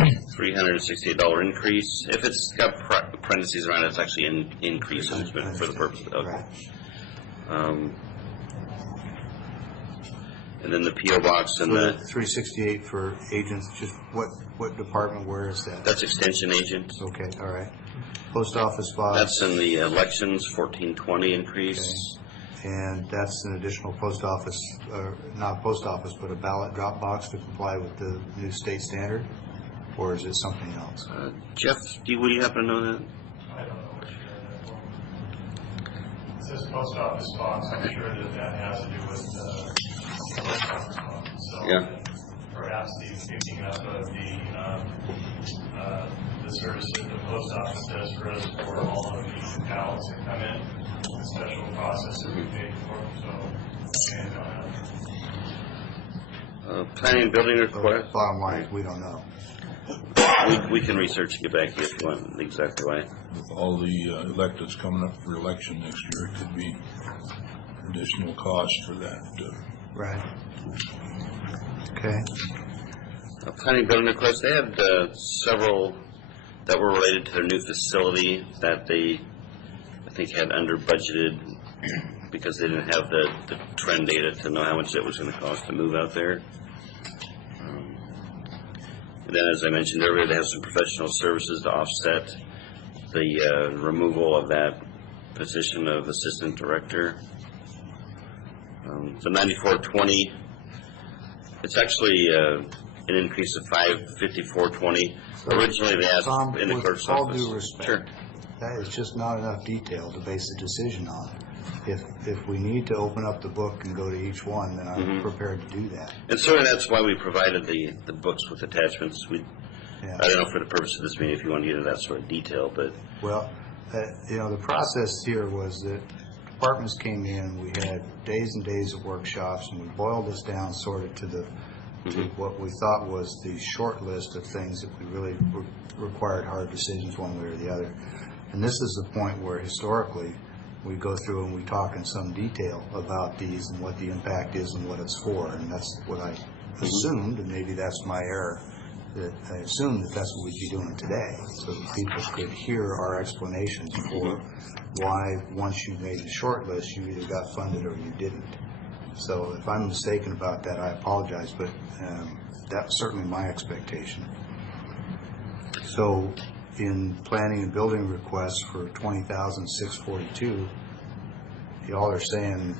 $368 increase. If it's got parentheses around it, it's actually an increase for the purpose of it. And then the P.O. box and the... 368 for agents, just what department, where is that? That's extension agent. Okay, all right. Post office box. That's in the elections, 1420 increase. Okay. And that's an additional post office, not post office, but a ballot drop box to comply with the new state standard? Or is it something else? Jeff, would you happen to know that? I don't know what year that was. It says post office box. I'm sure that has to do with post office box. So yeah. Perhaps the picking up of the services the post office does for us for all of the ballots that come in, the special process that we pay for. So, and planning and building request. Bottom line is we don't know. We can research and get back to you if you want exactly why. With all the electeds coming up for election next year, it could be additional cost for that. Right. Okay. Planning and building requests, they had several that were related to their new facility that they, I think, had under budgeted because they didn't have the trend data to know how much it was going to cost to move out there. And then, as I mentioned earlier, they have some professional services to offset the removal of that position of assistant director. The 9420, it's actually an increase of $554.20. Originally, they asked Tom, in the clerk's with all office. due respect, sure. That is just not enough detail to base a decision on. If we need to open up the book and go to each one, then I'm prepared to do that. And certainly that's why we provided the books with attachments. I don't know for the purpose of this meeting if you want to get into that sort of detail, but... Well, the process here was that departments came in, we had days and days of workshops, and we boiled this down sort of to what we thought was the short list of things that we really required hard decisions one way or the other. And this is the point where historically we go through and we talk in some detail about these and what the impact is and what it's for. And that's what I assumed, and maybe that's my error, that I assumed that that's what we'd be doing today, so that people could hear our explanations for why once you made the short list, you either got funded or you didn't. So if I'm mistaken about that, I apologize, but that's certainly my expectation. So in planning and building requests for $20,642, y'all are saying,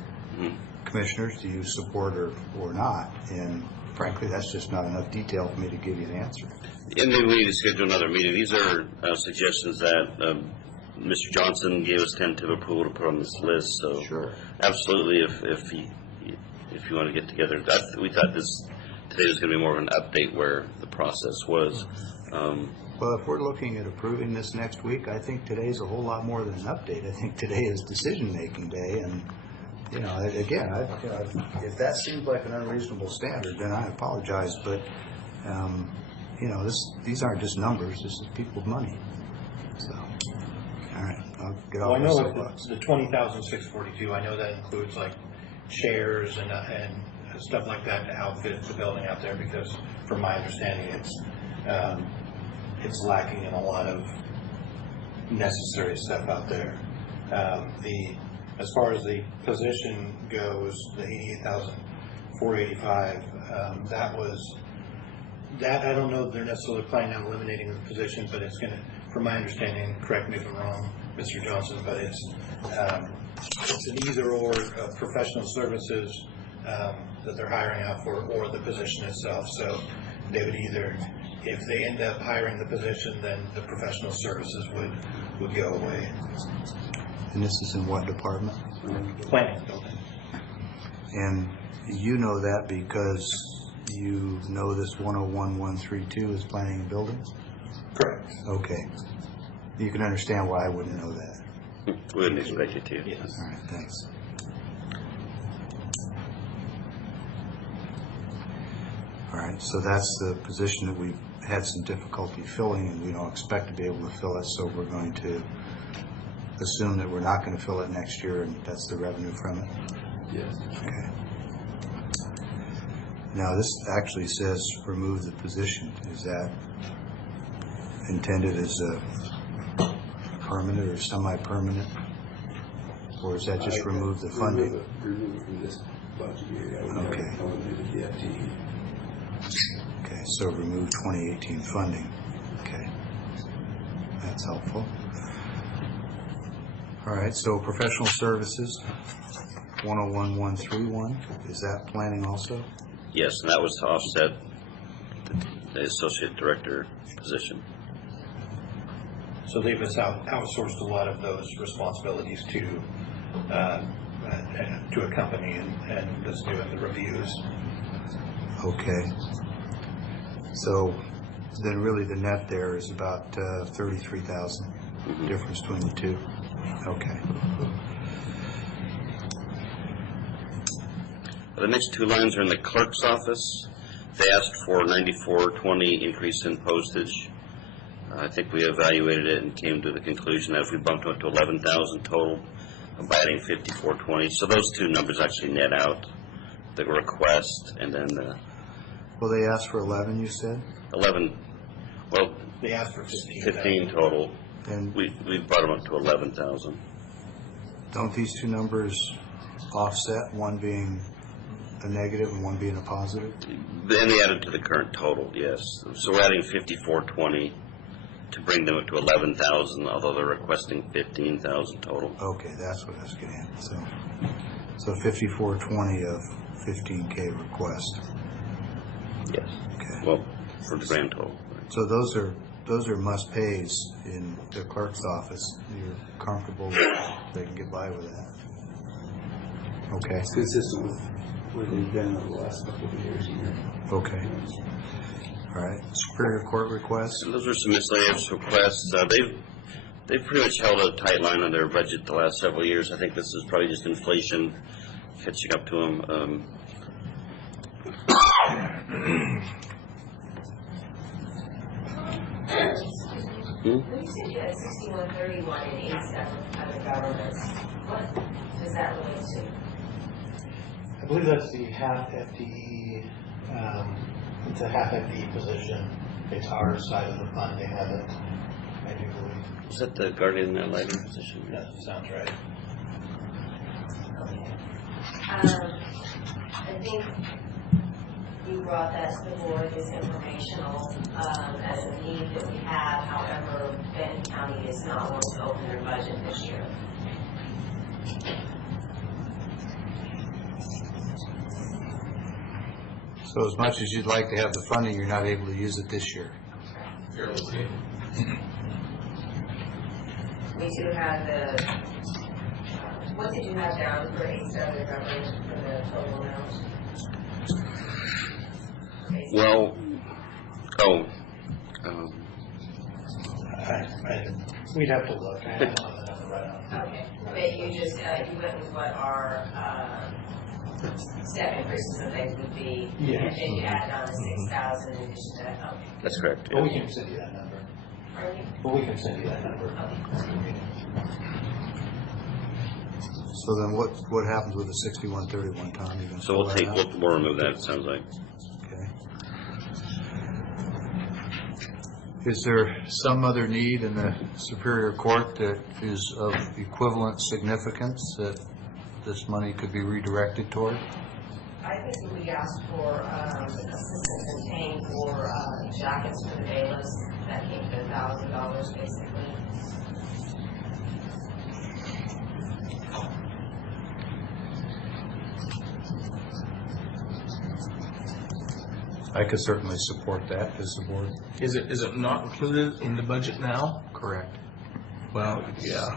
commissioners, do you support or not? And frankly, that's just not enough detail for me to give you an answer. And maybe we need to schedule another meeting. These are suggestions that Mr. Johnson gave us tentative approval to put on this list. So sure. Absolutely, if you want to get together, we thought today was going to be more of an update where the process was. Well, if we're looking at approving this next week, I think today's a whole lot more than an update. I think today is decision-making day, and again, if that seems like an unreasonable standard, then I apologize. But these aren't just numbers; this is people's money. So, all right, I'll get off I my know soapbox. the 20,642. I know that includes like chairs and stuff like that to outfit the building out there, because, from my understanding, it's lacking in a lot of necessary stuff out there. As far as the position goes, the $88,485, that I don't know if they're necessarily planning on eliminating the position, but it's going to, from my understanding, correct me if I'm wrong, Mr. Johnson, but it's an either or professional services that they're hiring out for, or the position itself. So they would either, if they end up hiring the position, then the professional services would go away. And this is in what department? Planning building. And you know that because you know this 101132 is planning and building? Correct. Okay. You can understand why I wouldn't know that. We wouldn't expect you to. Yes. All right, thanks. All right, so that's the position that we've had some difficulty filling, and we don't expect to be able to fill it, so we're going to assume that we're not going to fill it next year, and that's the revenue from it? Yes. Okay. Now, this actually says remove the position. Is that intended as a permanent or semi-permanent? Or is that just remove the funding? Remove it from this budget year. Okay. Eliminated the FTE. Okay, so remove 2018 funding. Okay. That's helpful. All right, so professional services, 101,131, is that planning also? Yes, and that was to offset the associate director position. So they've outsourced a lot of those responsibilities to a company and is doing the reviews. Okay. So then really the net there is about 33,000 difference between the two. Okay. The next two lines are in the clerk's office. They asked for 9420 increase in postage. I think we evaluated it and came to the conclusion that if we bumped it to 11,000 total by adding 5420, so those two numbers actually net out the request, and then the Well, they asked for 11, you said? 11. Well, they asked for 15. 15 total. And we brought them up to 11,000. Don't these two numbers offset, one being a negative and one being a positive? And they added to the current total, yes. So we're adding 5420 to bring them up to 11,000, although they're requesting 15,000 total. Okay, that's what I was getting at. So 5420 of 15K request. Yes. Okay. Well, for the grand total. So those are must pays in the clerk's office. You're comfortable they can get by with that? Okay. It's consistent with what they've done over the last couple of years. Okay. All right. Superior Court requests? And those are some miscellaneous requests. They've pretty much held a tight line on their budget the last several years. I think this is probably just inflation catching up to them. When you said you had 6131 and 87 other governments, what does that relate to? I believe that's the half FTE, it's a half FTE position. It's our side of the fund, they have it, I do believe. Is that the guardian ad litem position? That sounds right. I think you brought that to the board as informational, as a need that we have. However, Benton County is not going to open their budget this year. So as much as you'd like to have the funding, you're not able to use it this year? We do have the, what did you have down for each other government for the total amount? Well, we'd have to look. I don't know the number right now. Okay, but you just, you went with what our step increases and things would be, Yes. and then you add on the 6,000 in addition to that, okay. That's correct. But we can send you that number. Pardon me? But we can send you that number. So then what happens with the 6131, Tom? You gonna So we'll pull that out? we'll remove that, it sounds like. Okay. Is there some other need in the Superior Court that is of equivalent significance that this money could be redirected toward? I think we asked for assistance in paying for jackets for the bailiffs. That came to $1,000 basically. I could certainly support that as the board. Is it not included in the budget now? Correct. Well, yeah.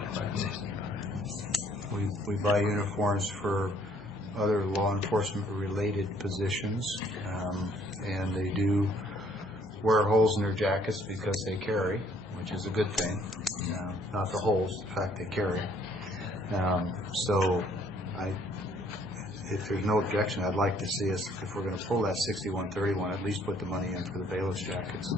We buy uniforms for other law enforcement related positions, and they do wear holes in their jackets because they carry, which is a good thing. Not the holes, the fact they carry. So if there's no objection, I'd like to see us, if we're going to pull that 6131, at least put the money in for the bailiff's jackets.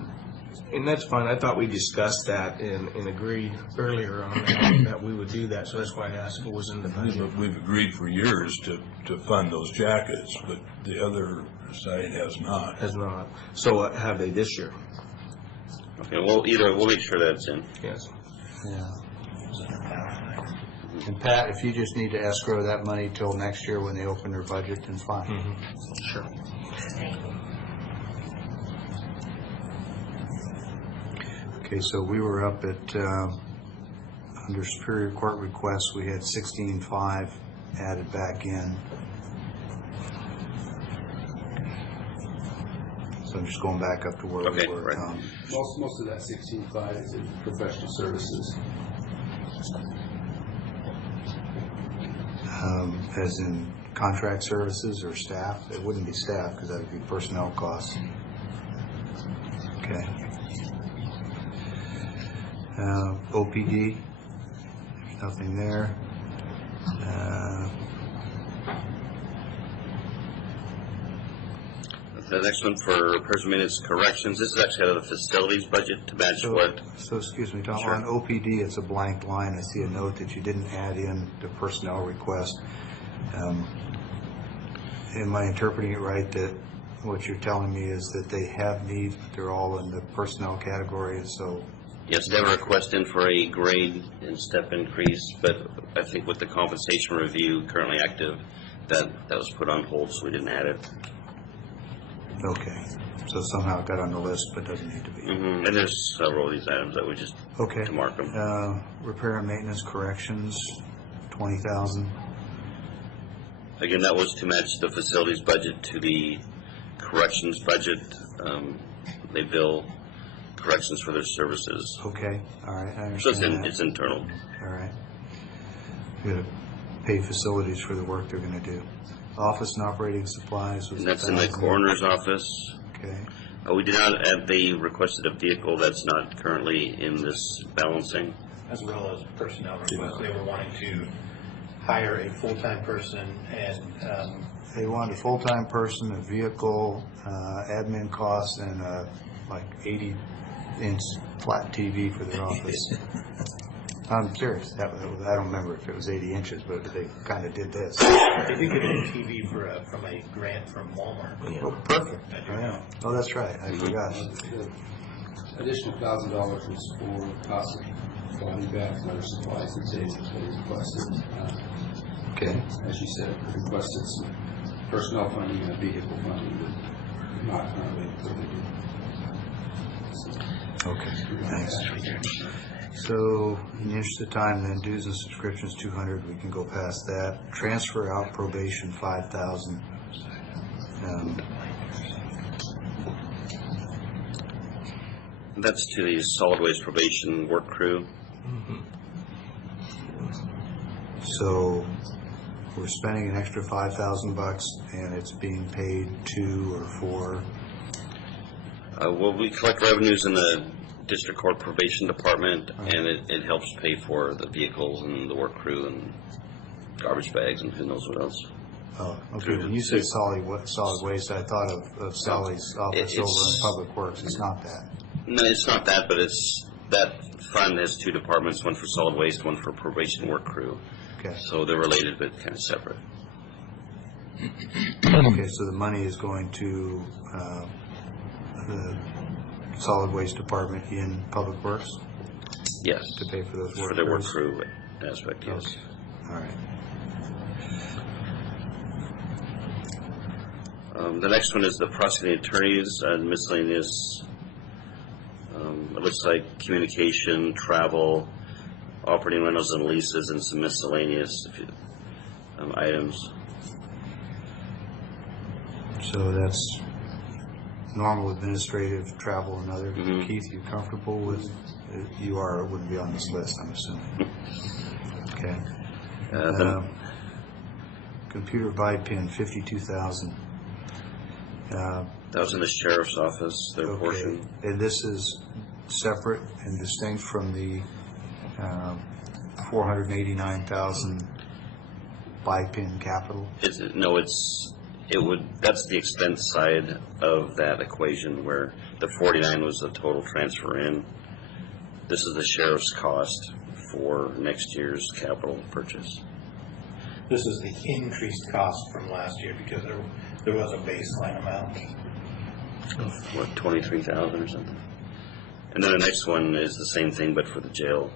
And that's fine. I thought we discussed that and agreed earlier on that we would do that. So that's why I asked if it was in the budget. We've agreed for years to fund those jackets, but the other side has not. Has not. So have they this year? Okay, well, we'll make sure that's in. Yes. Yeah. And Pat, if you just need to escrow that money till next year when they open their budget, then fine. Sure. Okay, so we were up at, under Superior Court requests, we had 16.5 added back in. So I'm just going back up to where we were. Right. Most of that 16.5 is in professional services. As in contract services or staff? It wouldn't be staff because that would be personnel costs. Okay. OPD, there's nothing there. The next one for repairs and maintenance corrections, this is actually out of the facilities budget to match what? So, excuse me, Tom, Sure. on OPD, it's a blank line. I see a note that you didn't add in the personnel request. Am I interpreting it right that what you're telling me is that they have needs, but they're all in the personnel category, and so? Yes, they were requesting for a grade and step increase, but I think with the compensation review currently active, that was put on hold, so we didn't add it. Okay, so somehow it got on the list, but doesn't need to be. And there's several of these items that we just, Okay. to mark them. Repair and maintenance corrections, 20,000. Again, that was to match the facilities budget to the corrections budget. They bill corrections for their services. Okay, all right, I So understand that. it's internal. All right. We're gonna pay facilities for the work they're gonna do. Office and operating supplies was And that's in the 1,000. coroner's office. Okay, We did not add, they requested a vehicle that's not currently in this balancing. As well as personnel requests. They were wanting to hire a full-time person and, they wanted a full-time person, a vehicle, admin costs, and like 80-inch flat TV for their office. I'm serious, I don't remember if it was 80 inches, but they kind of did this. they did get a TV from a grant from Walmart. Oh, perfect. Yeah. Oh, that's right, I forgot. The additional $1,000 was for cost of buying back and other supplies and things that they requested. Okay. As you said, requested some personnel funding and a vehicle funding that not currently included. Okay, thanks. So, in the interest of time, then, dues and subscriptions, 200, we can go past that. Transfer out probation, 5,000. That's to the solid waste probation work crew. So, we're spending an extra $5,000, and it's being paid to or for? Well, we collect revenues in the district court probation department, and it helps pay for the vehicles and the work crew and garbage bags and who knows what else. Oh, okay. When you said solid waste, I thought of Sally's office over in Public Works. It's not that. No, it's not that, but that fund has two departments, one for solid waste, one for probation work crew. Okay. So they're related, but kind of separate. Okay, so the money is going to the solid waste department in Public Works? Yes. To pay for those workers? For their work crew aspect, yes. Okay. All right. The next one is the prosecuting attorneys and miscellaneous. It looks like communication, travel, operating rentals and leases, and some miscellaneous items. So that's normal administrative travel and other. Keith, you comfortable with? You are. It wouldn't be on this list, I'm assuming. Okay. Computer buy pin, 52,000. That was in the sheriff's office, their portion. And this is separate and distinct from the 489,000 buy pin capital? That's the expense side of that equation, where the 49 was the total transfer in. This is the sheriff's cost for next year's capital purchase. This is the increased cost from last year because there was a baseline amount. What, 23,000 or something? And then the next one is the same thing, but for the jail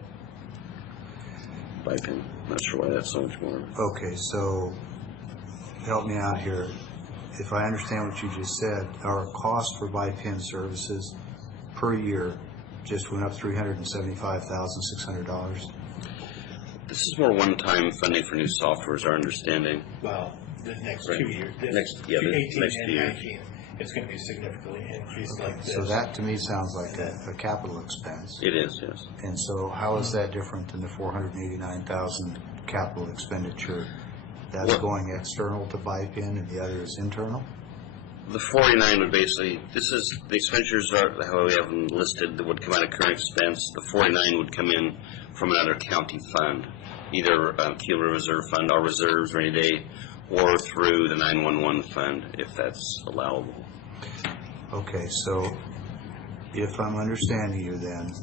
BIPIN. Not sure why that's so much more. Okay, so help me out here. If I understand what you just said, our cost for BIPIN services per year just went up $375,600. This is more one-time funding for new software, is our understanding. Well, the next Right. 2 years. Next- yeah, the 18 next and 2 years. 19, it's going to be significantly increased like this. So that to me sounds like a capital expense. It is, yes. And so how is that different than the $489,000 capital expenditure? That's Well- going external to BIPIN and the other is internal? The 49 would basically, this is, the expenditures are, how we have them listed, that would come out of current expense. The 49 would come in from another county fund, either Kilo Reserve Fund, our reserves, rainy day, or through the 911 fund, if that's allowable. Okay, so if I'm understanding you then,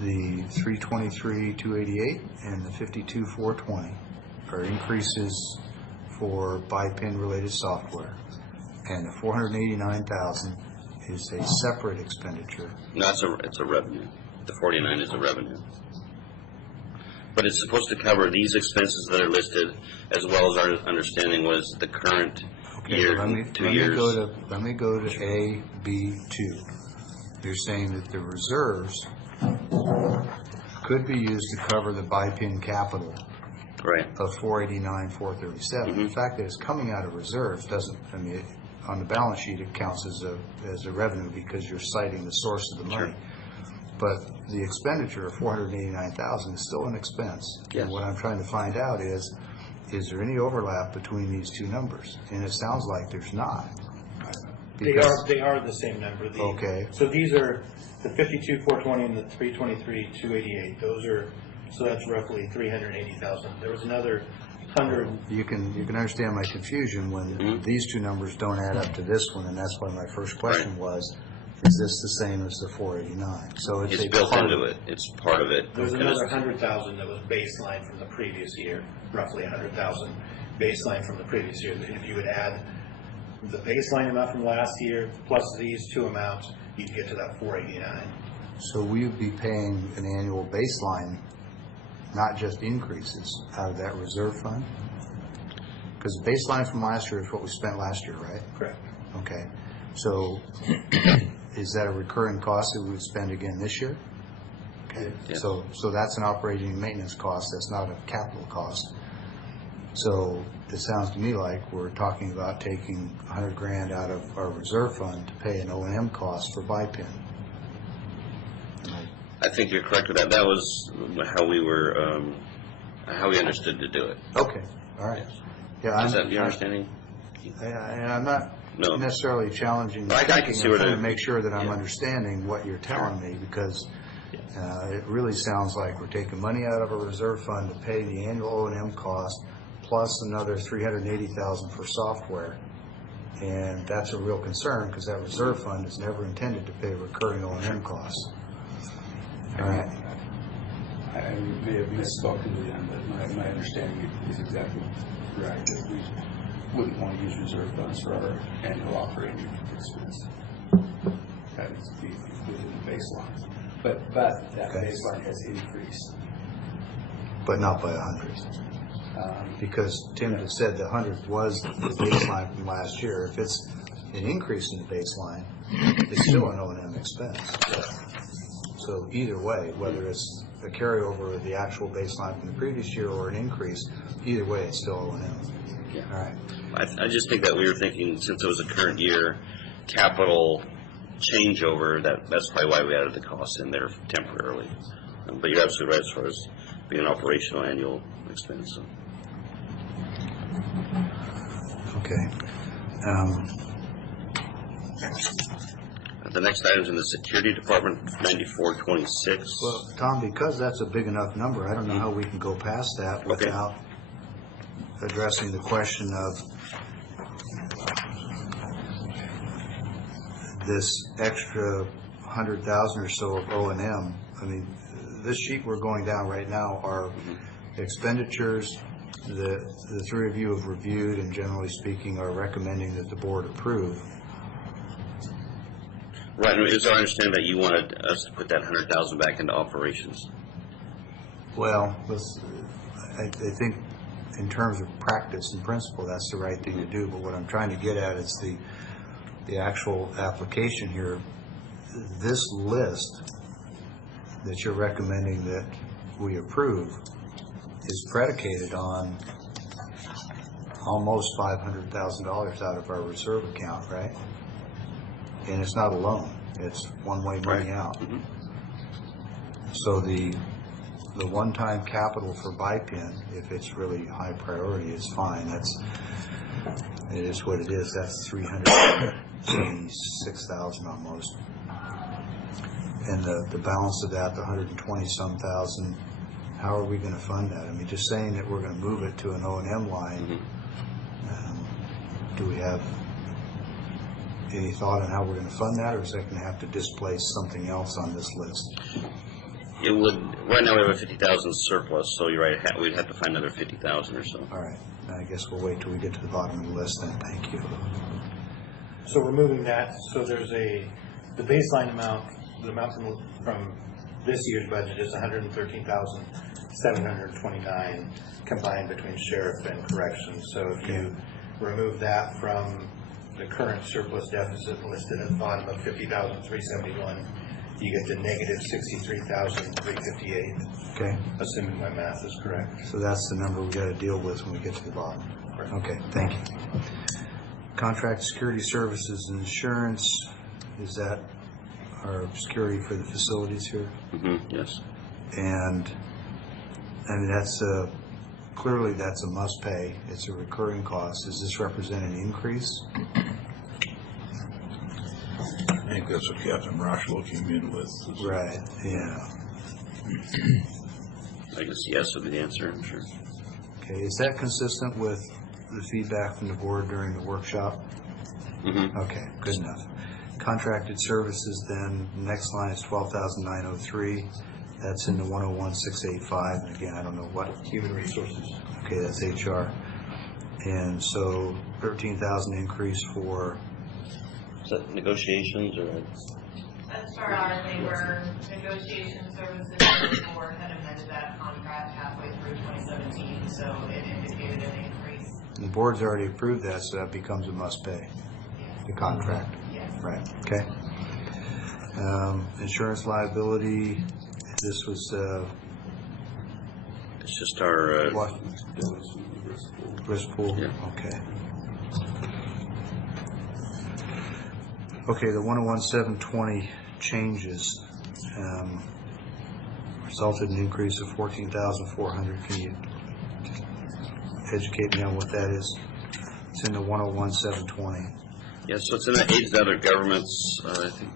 the 323,288 and the 52,420 are increases for BIPIN related software, and the 489,000 is a separate expenditure. No, it's a revenue. The 49 is a revenue. But it's supposed to cover these expenses that are listed, as well as our understanding was the current year, Let me 2 years. Let me go to A, B, 2. You're saying that the reserves could be used to cover the BIPIN capital Right. of 489, 437. The fact that it's coming out of reserves doesn't, I mean, on the balance sheet, it counts as a revenue because you're citing the source of the money. Sure. But the expenditure of 489,000 is still an expense. Yes. And what I'm trying to find out is there any overlap between these two numbers? And it sounds like there's not. They are the same number. Okay. So these are the 52,420 and the 323,288. Those are, so that's roughly 380,000. There was another 100. You can understand my confusion when these two numbers don't add up to this one, and that's why my first question was, is this the same as the 489? So It's a built part into of it. It's part of it. There's And another it's- 100,000 that was baseline from the previous year, roughly 100,000 baseline from the previous year. If you would add the baseline amount from last year plus these two amounts, you'd get to that 489. So we would be paying an annual baseline, not just increases, out of that reserve fund? Because the baseline from last year is what we spent last year, right? Correct. Okay. So is that a recurring cost that we would spend again this year? Okay. Yes. So that's an operating and maintenance cost. That's not a capital cost. So it sounds to me like we're talking about taking $100,000 out of our reserve fund to pay an O&M cost for BIPIN. I think you're correct with that. That was how we were, how we understood to do it. Okay. All right. Yeah. Is that your understanding? And I'm not No. necessarily challenging the I can thinking. see I'm where trying to the- make sure that I'm yeah. understanding what you're telling me, because it really sounds like we're taking money out of a reserve fund to pay the annual O&M cost, plus another $380,000 for software. And that's a real concern, because that reserve fund is never intended to pay recurring O&M costs. All right. I may have misspoken to them, but my understanding is exactly right, that we wouldn't want to use reserve funds for our annual operating expense. That is to be included in the baseline. But that baseline has increased. But not by 100. Because Tim had said the 100 was the baseline from last year. If it's an increase in the baseline, it's still an O&M expense. So either way, whether it's a carryover of the actual baseline from the previous year or an increase, either way, it's still O&M. Yeah. All right. I just think that we were thinking, since it was a current year capital changeover, that's probably why we added the cost in there temporarily. But you're absolutely right as far as being an operational annual expense. So. Okay. The next item is in the Security Department, 9426. Well, Tom, because that's a big enough number, I don't know how we can go past that without addressing the question of this extra 100,000 or so of O&M. I mean, this sheet we're going down right now are expenditures the three of you have reviewed and generally speaking are recommending that the board approve. Right, and it was our understanding that you wanted us to put that 100,000 back into operations. Well, I think in terms of practice and principle, that's the right thing to do, but what I'm trying to get at is the actual application here. This list that you're recommending that we approve is predicated on almost $500,000 out of our reserve account, right? And it's not a loan, it's one-way money out. So the one-time capital for BIPIN, if it's really high priority, is fine. It is what it is. That's $376,000 almost. And the balance of that, the 120-some thousand, how are we going to fund that? I mean, just saying that we're going to move it to an O&M line, do we have any thought on how we're going to fund that, or is that going to have to displace something else on this list? It would, right now we have a 50,000 surplus, so you're right, we'd have to find another 50,000 or so. All right, I guess we'll wait till we get to the bottom of the list then, thank you. So removing that, so there's the baseline amount, the amount from this year's budget is $113,729 combined between sheriff and corrections. So if you remove that from the current surplus deficit listed at the bottom of $50,371, you get to negative $63,358. Okay. Assuming my math is correct. So that's the number we got to deal with when we get to the bottom. Okay, thank you. Contract security services and insurance, is that our security for the facilities here? Yes. And I mean, that's clearly that's a must pay. It's a recurring cost. Does this represent an increase? I think that's what Captain Rochlow came in with. Right, yeah. I guess yes would be the answer, I'm sure. Okay, is that consistent with the feedback from the board during the workshop? Okay, good enough. Contracted services then, next line is $12,903. That's in the 101,685. And again, I don't know what. Human resources. Okay, that's HR. And so 13,000 increase for. Is that negotiations or? That's for our labor negotiation services. The board had amended that contract halfway through 2017, so it indicated an increase. The board's already approved that, so that becomes a must pay. The contract. Yes. Right. Okay. Insurance liability. This was. It's just our. What? Risk pool. Yeah. Okay. Okay, the 101,720 changes resulted in an increase of 14,400. Can you educate me on what that is? It's in the 101,720. Yes, so it's in the aids to other governments. I think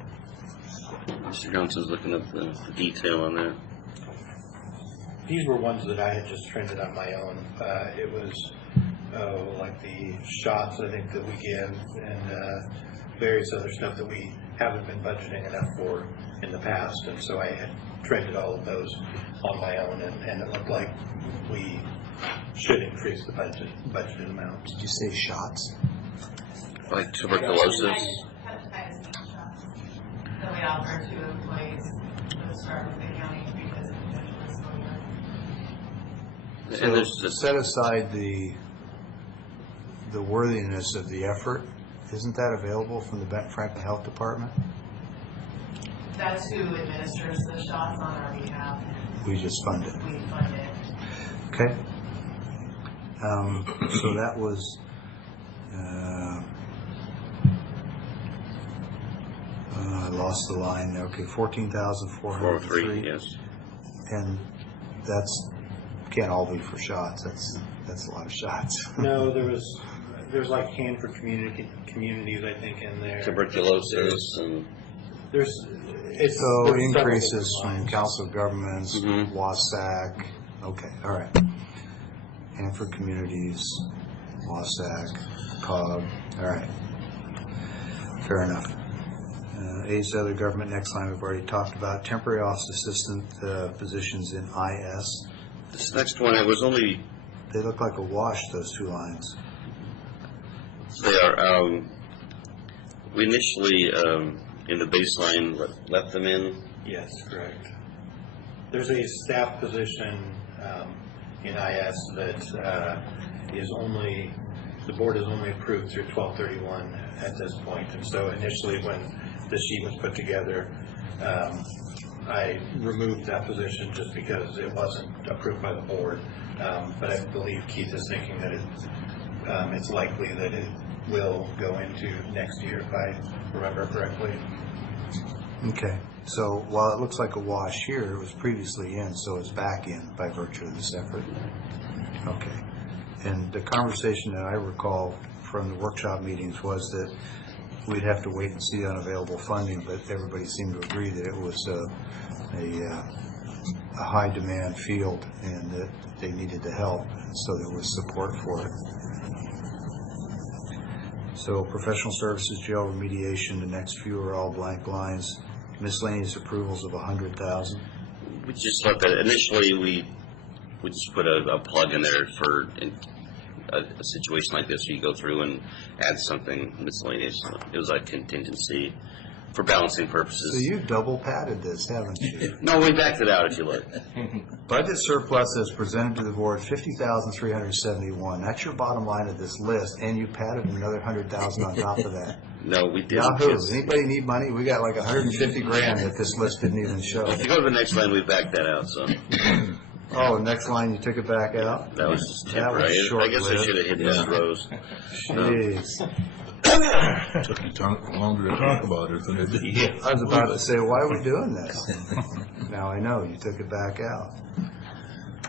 Mr. Johnson's looking at the detail on that. These were ones that I had just trended on my own. It was like the shots, I think, that we give, and various other stuff that we haven't been budgeting enough for in the past. And so I had trended all of those on my own, and it looked like we should increase the budgeted amount. Did you say shots? Like tuberculosis? Hepatitis B shots that we offer to employees that start with the county because of potential exposure. And there's So set aside the worthiness of the effort. Isn't that available from the Benton Franklin Health Department? That's who administers the shots on our behalf. We just fund it. We fund it. Okay. So that was I lost the line there. Okay, 14,403. Yes. And that's can't all be for shots. That's a lot of shots. No, there's like Hanford communities, I think, in there. Tuberculosis and. So increases from Council of Governments, WASAC. Okay, all right. Hanford Communities, WASAC, COG. All right. Fair enough. Aids to other government, next line we've already talked about. Temporary office assistant positions in IS. This next one, it was only. They look like a wash, those two lines. They are. We initially in the baseline, left them in? Yes, correct. There's a staff position in IS that is only, the board has only approved through 12/31 at this point. And so initially when the sheet was put together, I removed that position just because it wasn't approved by the board. But I believe Keith is thinking that it's likely that it will go into next year, if I remember correctly. Okay, so while it looks like a wash here, it was previously in, so it's back in by virtue of this effort. Okay, and the conversation that I recall from the workshop meetings was that we'd have to wait and see unavailable funding, but everybody seemed to agree that it was a high demand field and that they needed the help, so there was support for it. So professional services, jail remediation, the next few are all blank lines. Miscellaneous approvals of 100,000. We just left that, initially we just put a plug in there for a situation like this, you go through and add something miscellaneous. It was like contingency for balancing purposes. So you double padded this, haven't you? No, we backed it out if you look. Budget surplus as presented to the board, 50,371. That's your bottom line of this list, and you padded another 100,000 on top of that. No, we didn't. Yahoo! Anybody need money? We got like 150 grand that this list didn't even show. If you go to the next line, we backed that out. So. Oh, next line you took it back out? That was just temporary. I guess I should have hit those rows. Jeez. Took you longer to talk about it than it did. Yeah. I was about to say, why are we doing this? Now I know, you took it back out.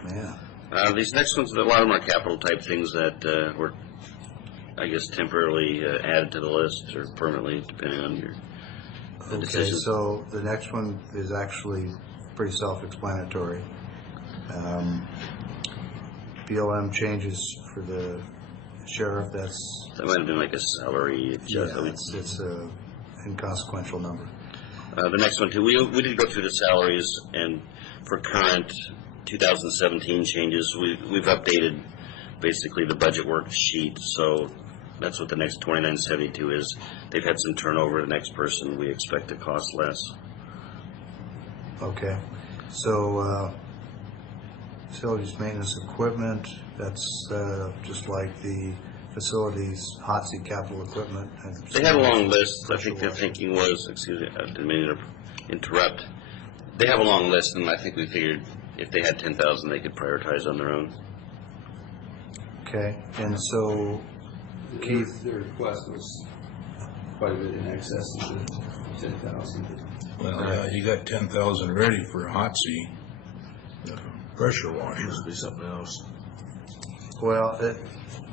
Man. These next ones, a lot of them are capital type things that were, I guess, temporarily added to the list or permanently, depending on the decision. Okay, so the next one is actually pretty self-explanatory. BLM changes for the sheriff, that might have been like a salary adjustment. Yeah, it's an inconsequential number. The next one, too, we did go through the salaries, and for current 2017 changes, we've updated basically the budget worksheet, so that's what the next 2972 is. They've had some turnover. The next person we expect to cost less. Okay, so facilities maintenance equipment, that's just like the facilities, hot seat capital equipment. They had a long list. I think their thinking was, excuse me, I didn't mean to interrupt. They have a long list, and I think we figured if they had 10,000, they could prioritize on their own. Okay, and so Keith, their request was quite a bit in excess of the 10,000. Well, you got 10,000 ready for a hot seat. Pressure washer Must be something else. well, I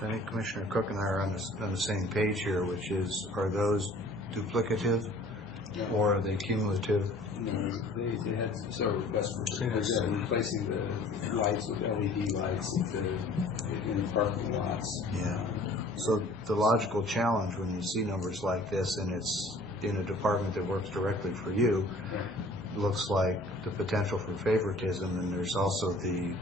think Commissioner Cook and I are on the same page here, which is, are those duplicative or are they cumulative? No, they had several requests for replacing the lights with LED lights in the parking lots. Yeah. So the logical challenge when you see numbers like this and it's in a department that works directly for you, looks like the potential for favoritism, and there's also the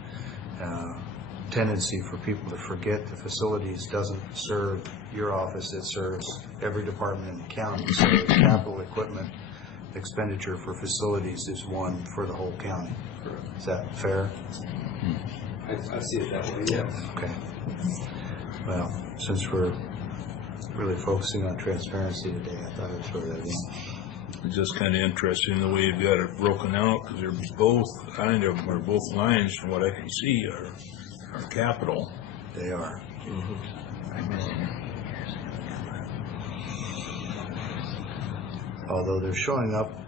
tendency for people to forget the facilities doesn't serve your office, it serves every department in the county. So the capital equipment expenditure for facilities is one for the whole county. Is that fair? I see it that way, yeah. Okay. Well, since we're really focusing on transparency today, I thought I'd throw that in. It's just kind of interesting the way you've got it broken out, because they're both kind of, or both lines, from what I can see, are capital. They are. Although they're showing up,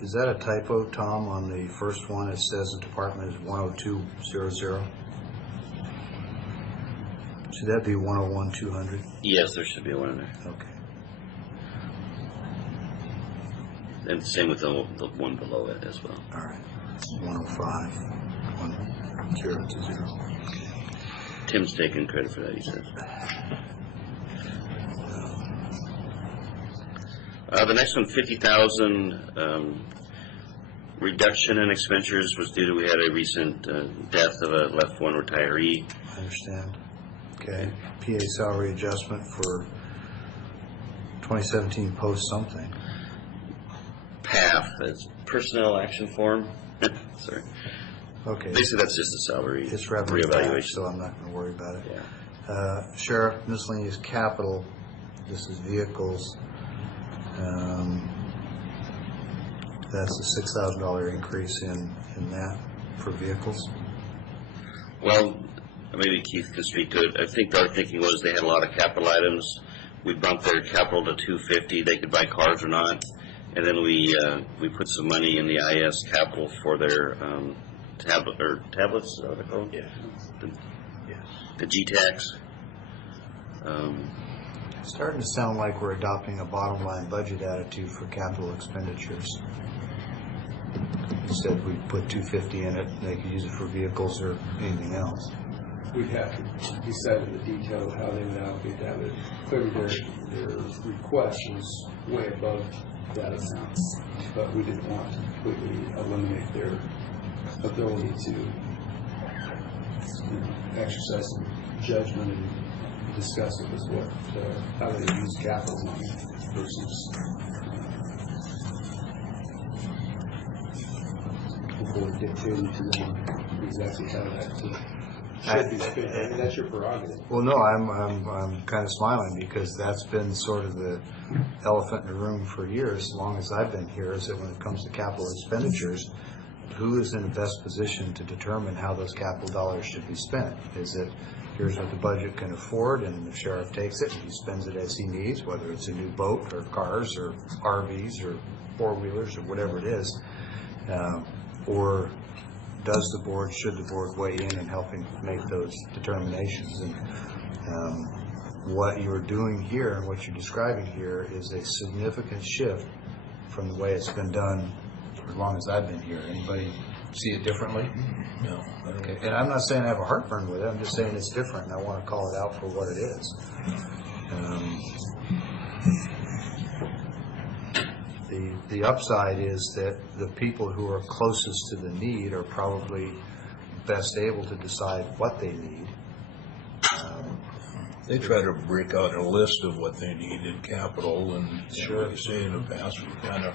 is that a typo, Tom, on the first one? It says the department is 10200. Should that be 101-200? Yes, there should be one in there. Okay. And same with the one below it as well. All right. 105, 1020. Tim's taking credit for that, he says. The next one, 50,000 reduction in expenditures was due to we had a recent death of a left one retiree. I understand. Okay. PA salary adjustment for 2017 post something. It's personnel action form. Sorry. Okay. Basically, that's just a salary It's revenue back, reevaluation. so I'm not going to worry about it. Yeah. Sheriff, miscellaneous capital, this is vehicles. That's a $6,000 increase in that for vehicles. Well, maybe Keith could speak to it. I think our thinking was they had a lot of capital items. We bumped their capital to $250. They could buy cars or not. And then we put some money in the IS capital for their tablets, is that what they're called? Yeah. The G-Tax. It's starting to sound like we're adopting a bottom line budget attitude for capital expenditures. Instead, we put $250 in it, they could use it for vehicles or anything else. We'd have to decide in the detail of how they would allocate that, but clearly their request was way above that amount, but we didn't want to completely eliminate their ability to exercise some judgment and discuss it as what how they use capital money versus before dictating to them exactly how that should be spent. I mean, that's your prerogative. Well, no, I'm kind of smiling because that's been sort of the elephant in the room for years, as long as I've been here, is that when it comes to capital expenditures, who is in the best position to determine how those capital dollars should be spent? Is it, here's what the budget can afford, and the sheriff takes it and he spends it as he needs, whether it's a new boat or cars or RVs or four-wheelers or whatever it is, or does the board, should the board weigh in helping make those determinations? And what you're doing here and what you're describing here is a significant shift from the way it's been done for as long as I've been here. Anybody see it differently? No. Okay. And I'm not saying I have a heartburn with it. I'm just saying it's different, and I want to call it out for what it is. The upside is that the people who are closest to the need are probably best able to decide what they need. They try to break out a list of what they need in capital, and Sure. like you say, in the past, we kind of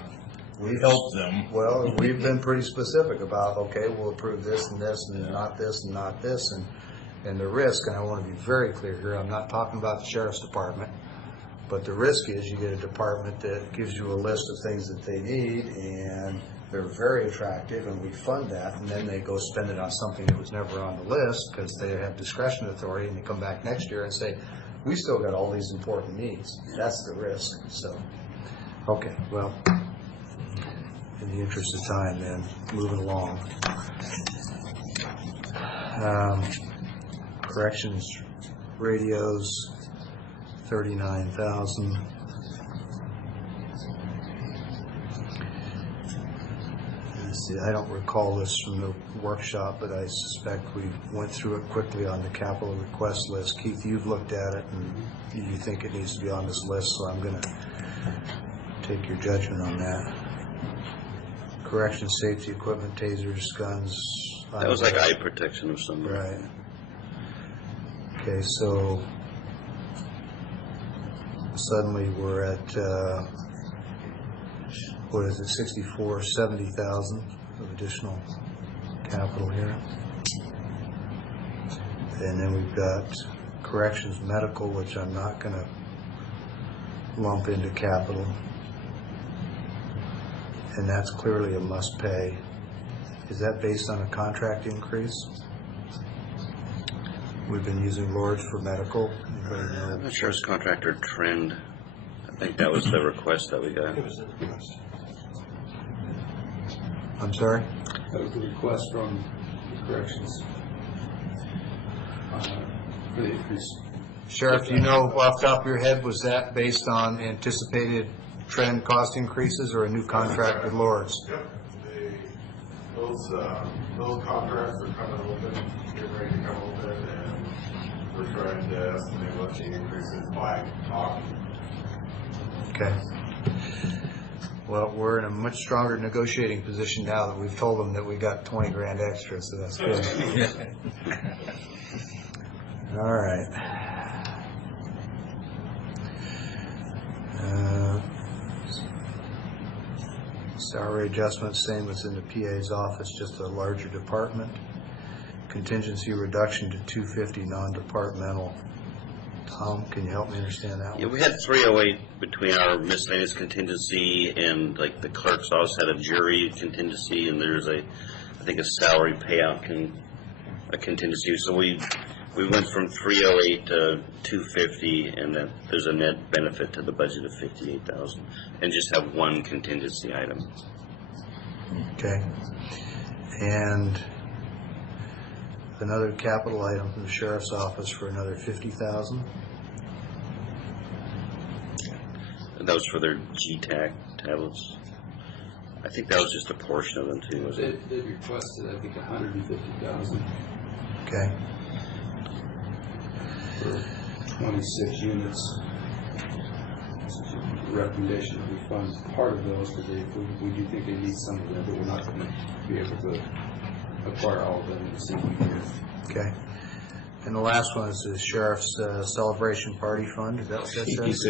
helped them. Well, we've been pretty specific about, okay, we'll approve this and this and not this and not this, and the risk, and I want to be very clear here, I'm not talking about the sheriff's department, but the risk is you get a department that gives you a list of things that they need, and they're very attractive, and we fund that, and then they go spend it on something that was never on the list because they have discretion authority, and they come back next year and say, we still got all these important needs. That's the risk. So, okay, well, in the interest of time, then, moving along. Corrections radios, 39,000. I don't recall this from the workshop, but I suspect we went through it quickly on the capital request list. Keith, you've looked at it, and you think it needs to be on this list, so I'm going to take your judgment on that. Correction, safety equipment, tasers, guns. That was like eye protection or something. Right. Okay, so suddenly we're at, what is it, 70,000 of additional capital here. And then we've got corrections medical, which I'm not going to lump into capital. And that's clearly a must pay. Is that based on a contract increase? We've been using Lords for medical. I'm not sure it's contractor trend. I think that was the request that we got. It was a request. I'm sorry? That was the request from the corrections for the increase. Sheriff, do you know off the top of your head, was that based on anticipated trend cost increases or a new contract with Lords? Yep, those contracts are coming open, getting ready to come open, and we're trying to estimate what the increase is by talking. Okay. Well, we're in a much stronger negotiating position now that we've told them that we got 20 grand extra, so that's good. All right. Salary adjustment, same as in the PA's office, just a larger department. Contingency reduction to 250 non-departmental. Tom, can you help me understand that one? Yeah, we had 308 between our miscellaneous contingency and like the clerk's office had a jury contingency, and there's I think a salary payout a contingency. So we went from 308 to 250, and then there's a net benefit to the budget of 58,000, and just have one contingency item. Okay. And another capital item from the sheriff's office for another 50,000. And that was for their GTAC tablets. I think that was just a portion of them too, wasn't it? They requested, I think, 150,000 Okay. for 26 units. The recommendation that we fund part of those, because we do think they need some of them, but we're not going to be able to acquire all of them in the same year. Okay. And the last one is the sheriff's celebration party fund. Is that what that says?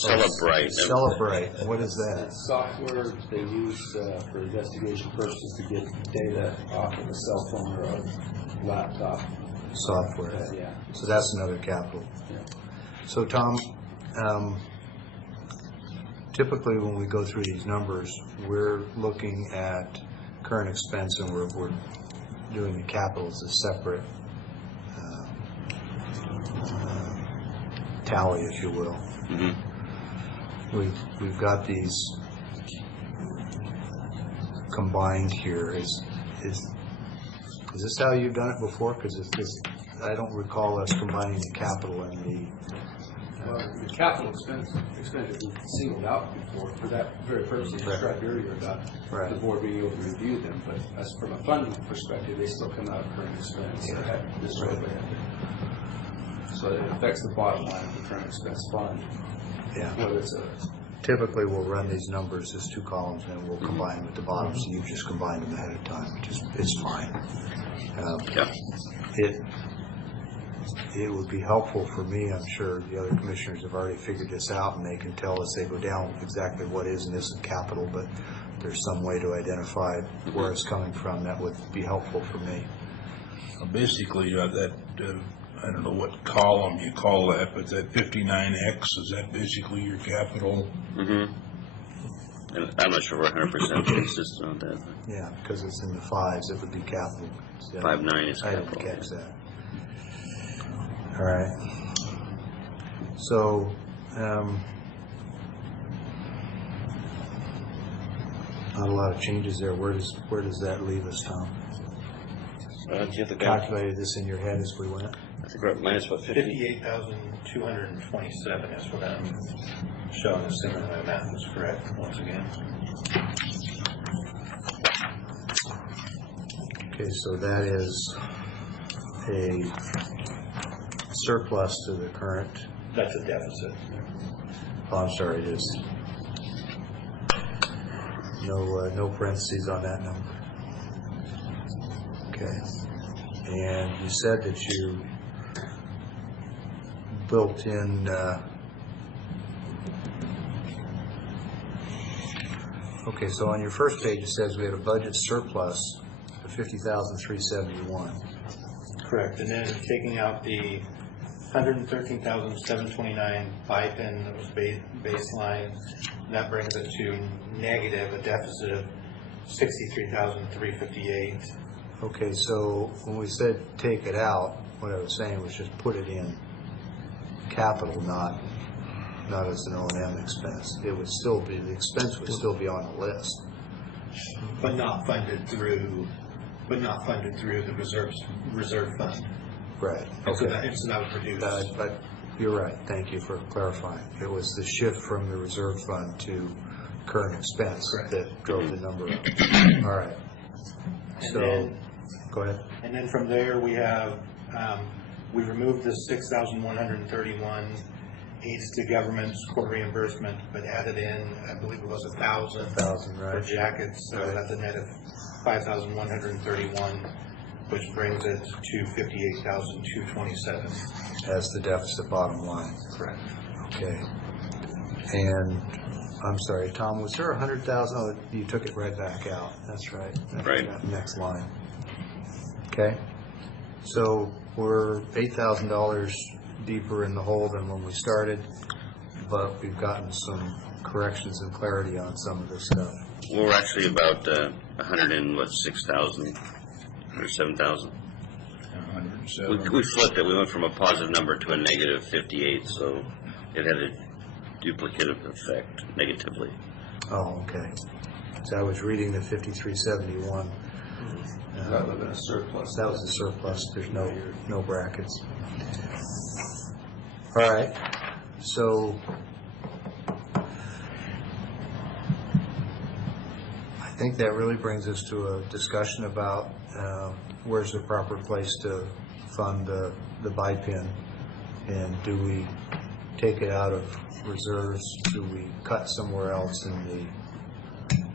Celebrate. Celebrate. What is that? It's software they use for investigation purposes to get data off of a cell phone or a laptop. Software. Yeah. So that's another capital. Yeah. So Tom, typically when we go through these numbers, we're looking at current expense and we're doing the capital as a separate tally, if you will. Mm-hmm. We've got these combined here. Is this how you've done it before? Because I don't recall us combining the capital and the. The capital expenditure we singled out before for that very purpose you described earlier about the board being able to review them. But as from a funding perspective, they still come out of current expense. So it affects the bottom line of the current expense fund. Yeah. Whether it's Typically, we'll run these numbers as two columns, and we'll combine them at the bottom. So you just combine them ahead of time, which is it's fine. It would be helpful for me. I'm sure the other commissioners have already figured this out, and they can tell us they go down exactly what is and isn't capital. But there's some way to identify where it's coming from. That would be helpful for me. Basically, you have that. I don't know what column you call that, but that 59X, is that basically your capital? Mm-hmm. And I'm not sure we're 100% consistent on that. Yeah, because it's in the fives, it would be capital. 59 is I capital. didn't catch that. All right. So, not a lot of changes there. Where does that leave us, Tom? Do you have the Calculated this in your head as we went? I think we're at minus what, 50? 58,227 is what I'm showing, assuming my math is correct once again. Okay, so that is a surplus to the current. That's a deficit. Oh, I'm sorry, it is. No parentheses on that number. Okay. And you said that you built in okay, so on your first page it says we had a budget surplus of $50,371. Correct, and then taking out the $113,729 BIPIN that was baseline, that brings it to negative, a deficit of $63,358. Okay, so when we said take it out, what I was saying was just put it in capital, not as an O&M expense. It would still be, the expense would still be on the list. But not funded through the reserve fund. Right. So Okay. that would reduce. But you're right. Thank you for clarifying. It was the shift from the reserve fund to current expense that drove the number up. All right. And So, then, go ahead. And then from there, we have, we removed the 6,131 aids to governments, court reimbursement, but added in, I believe it was 1,000 right. for jackets. So that's a net of 5,131, which brings it to 58,227. As the deficit bottom line. Correct. Okay. And I'm sorry, Tom, was there 100,000? Oh, you took it right back out. That's right. That's Right. that next line. Okay. So we're $8,000 deeper in the hole than when we started, but we've gotten some corrections and clarity on some of this stuff. Well, we're actually about 6,000 or 7,000. 107. We flipped it. We went from a positive number to a negative 58, so it had a duplicative effect negatively. Oh, okay. So I was reading the 5371. That would have been a surplus. That was a surplus. There's no brackets. All right. So I think that really brings us to a discussion about where's the proper place to fund the BIPIN, and do we take it out of reserves? Do we cut somewhere else in the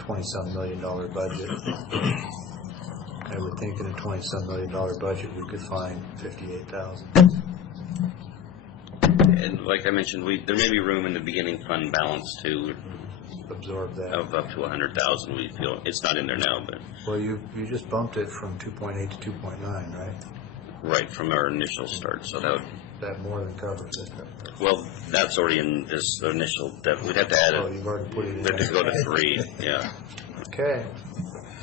$20-some million budget? I would think in a $20-some million budget we could find $58,000. And like I mentioned, there may be room in the beginning fund balance to absorb that of up to 100,000. We feel it's not in there now, but well, you just bumped it from 2.8 to 2.9, right? Right from our initial start, so that more than covers it. Well, that's already in this initial. We'd have to add it. Oh, you've already put it in. We'd have to go to 3. Yeah. Okay.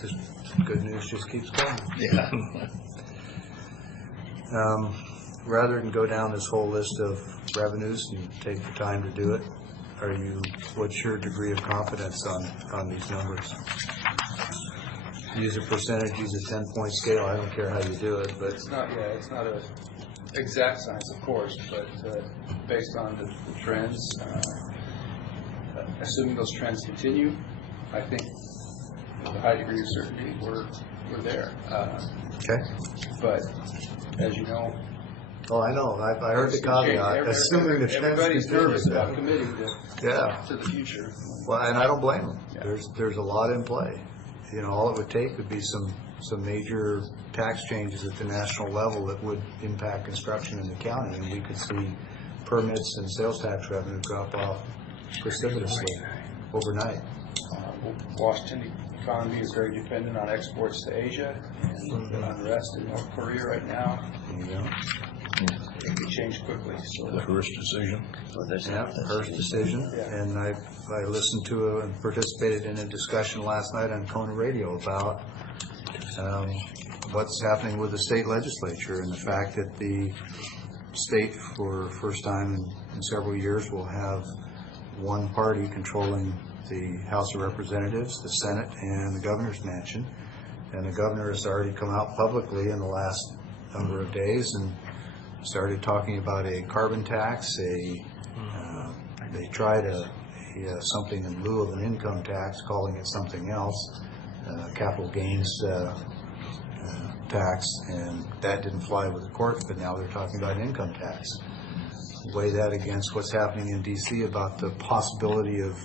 Just good news just keeps coming. Yeah. Rather than go down this whole list of revenues and take the time to do it, what's your degree of confidence on these numbers? Use a percentage, use a 10-point scale. I don't care how you do it, but It's not a exact science, of course, but based on the trends, assuming those trends continue, I think with a high degree of certainty we're there. Okay. But as you know, oh, I know. I heard the caveat. Assuming the trends everybody's continue. nervous about committing to the future. Well, and I don't blame them. Yeah. There's a lot in play. All it would take would be some major tax changes at the national level that would impact construction in the county, and we could see permits and sales tax revenue drop off precipitously overnight. Washington economy is very dependent on exports to Asia, and the unrest in North Korea right now. It could change quickly. So The Hearst decision. Yeah, Hearst decision. Yeah. And I listened to and participated in a discussion last night on Kona Radio about what's happening with the state legislature and the fact that the state, for the first time in several years, will have one party controlling the House of Representatives, the Senate, and the governor's mansion. And the governor has already come out publicly in the last number of days and started talking about a carbon tax. They tried something in lieu of an income tax, calling it something else, capital gains tax, and that didn't fly with the courts, but now they're talking about an income tax. Weigh that against what's happening in D.C. about the possibility of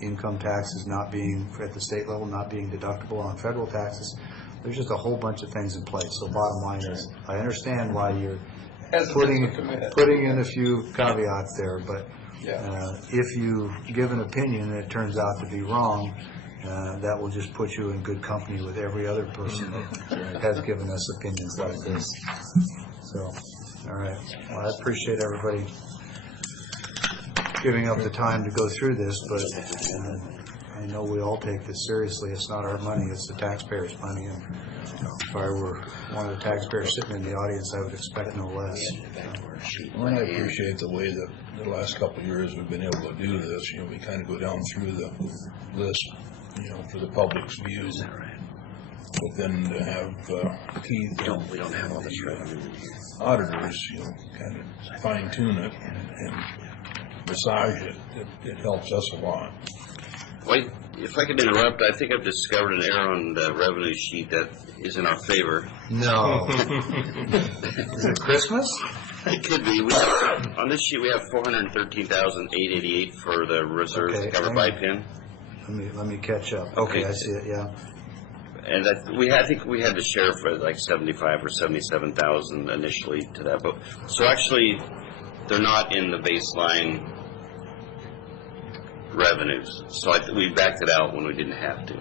income taxes not being, at the state level, not being deductible on federal taxes. There's just a whole bunch of things in place. So bottom line is, I understand why you're putting in a few caveats there, but if you give an opinion and it turns out to be wrong, that will just put you in good company with every other person that has given us opinions like this. So, all right. Well, I appreciate everybody giving up the time to go through this, but I know we all take this seriously. It's not our money, it's the taxpayers' money. And if I were one of the taxpayers sitting in the audience, I would expect no less. Well, and I appreciate the way that the last couple of years we've been able to do this. We kind of go down through the list, for the public's view. But then to have Keith and We don't have all this revenue. auditors, kind of fine tune it and massage it, it helps us a lot. Wait, if I could interrupt, I think I've discovered an error on the revenue sheet that is in our favor. No. Is it Christmas? It could be. On this sheet, we have $413,888 for the reserves covered by PIN. Let me catch up. Okay, I see it. Yeah. And I think we had to share for like 75 or 77,000 initially to that. But so actually, they're not in the baseline revenues. So we backed it out when we didn't have to.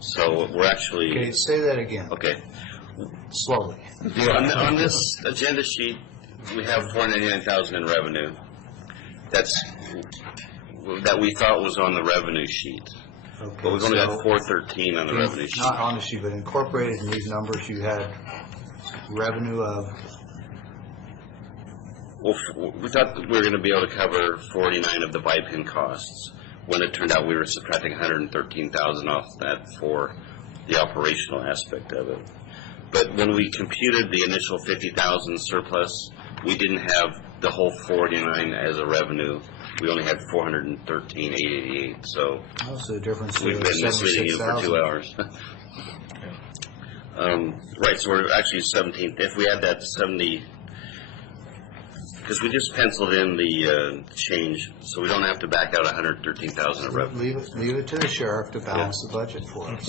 So we're actually... Okay, say that again. Okay. Slowly. On this agenda sheet, we have $499,000 in revenue. That we thought was on the revenue sheet. Okay, But we've only so- got 413 on the revenue sheet. Not on the sheet, but incorporated in these numbers, you had revenue of, Well, we thought that we were going to be able to cover 49 of the BIPIN costs, when it turned out we were subtracting 113,000 off that for the operational aspect of it. But when we computed the initial 50,000 surplus, we didn't have the whole 49 as a revenue. We only had 413,888. So what's the difference? we've been misleading you for 2 hours. Right, so we're actually 17th. If we add that to 70, because we just penciled in the change, so we don't have to back out 113,000 of revenue. Leave it to the sheriff to balance the budget for us.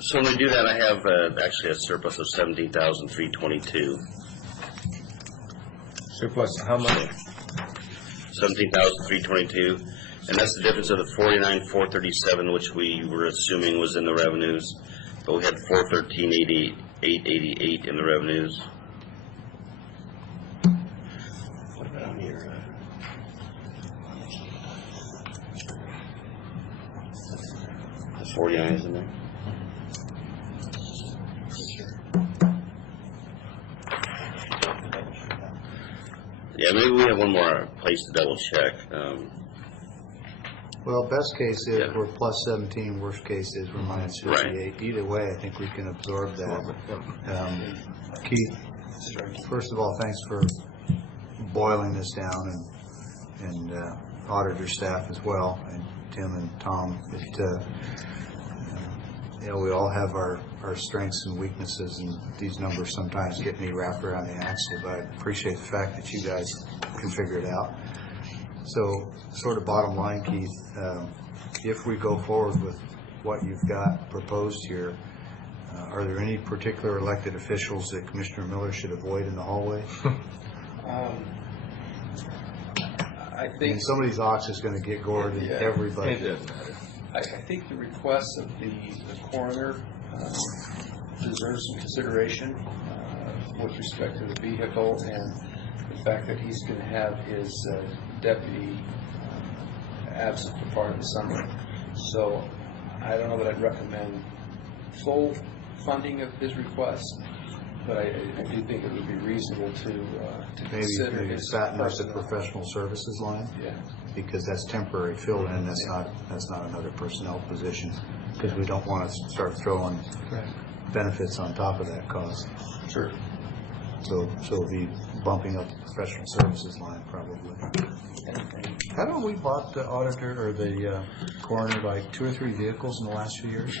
So when we do that, I have actually a surplus of 17,322. Surplus, how much? 17,322, and that's the difference of the 49,437, which we were assuming was in the revenues, but we had 413,888 in the revenues. What about on here? The 49 is in there. Yeah, maybe we have one more place to double check. Well, best case is we're plus 17, worst case is we're minus 58. Either way, I think we can absorb that. Keith, first of all, thanks for boiling this down, and auditor staff as well, and Tim and Tom. We all have our strengths and weaknesses, and these numbers sometimes get me wrapped around the axle, but I appreciate the fact that you guys can figure it out. So, sort of bottom line, Keith, if we go forward with what you've got proposed here, are there any particular elected officials that Commissioner Miller should avoid in the hallway? I think somebody's ox is going to get gored in everybody. It doesn't matter. I think the request of the coroner deserves some consideration with respect to the vehicle and the fact that he's going to have his deputy absent for part of the summer. So I don't know that I'd recommend full funding of his request, but I do think it would be reasonable to consider maybe his fatten up the personal professional services line. Yeah. Because that's temporary fill-in, that's not another personnel position, because we don't want to start throwing benefits on top of that cost. Sure. So it'll be bumping up the professional services line probably. Haven't we bought the auditor or the coroner like 2 or 3 vehicles in the last few years?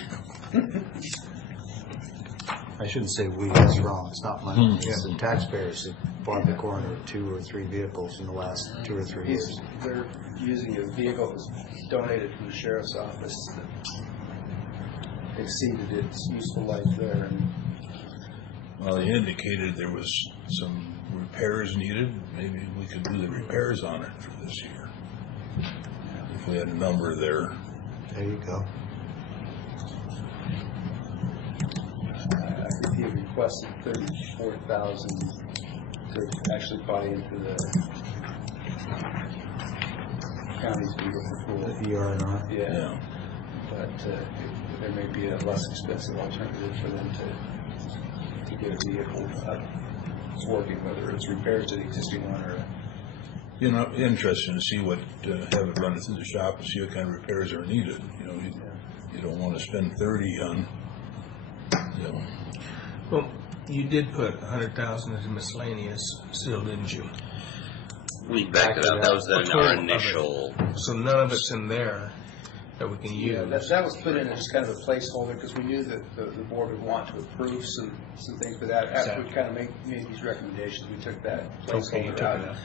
I shouldn't say we, that's wrong, it's not money, it's the taxpayers that bought the coroner 2 or 3 vehicles in the last 2 or 3 years. They're using a vehicle that was donated from the sheriff's office that exceeded its useful life there. And well, they indicated there was some repairs needed. Maybe we could do the repairs on it for this year. If we had a number there. There you go. I think he requested $34,000 to actually buy into the county's vehicle pool. The ER&R? Yeah. But there may be a less expensive alternative for them to get a vehicle working, whether it's repairs to the existing one or... Interesting to see what, have it run through the shop and see what kind of repairs are needed. You don't want to spend 30 on, Well, you did put 100,000 into miscellaneous still, didn't you? We backed it out. That was our initial. So none of it's in there that we can use. Yeah, that was put in as just kind of a placeholder because we knew that the board would want to approve some things, but after we kind of made these recommendations, we took that placeholder out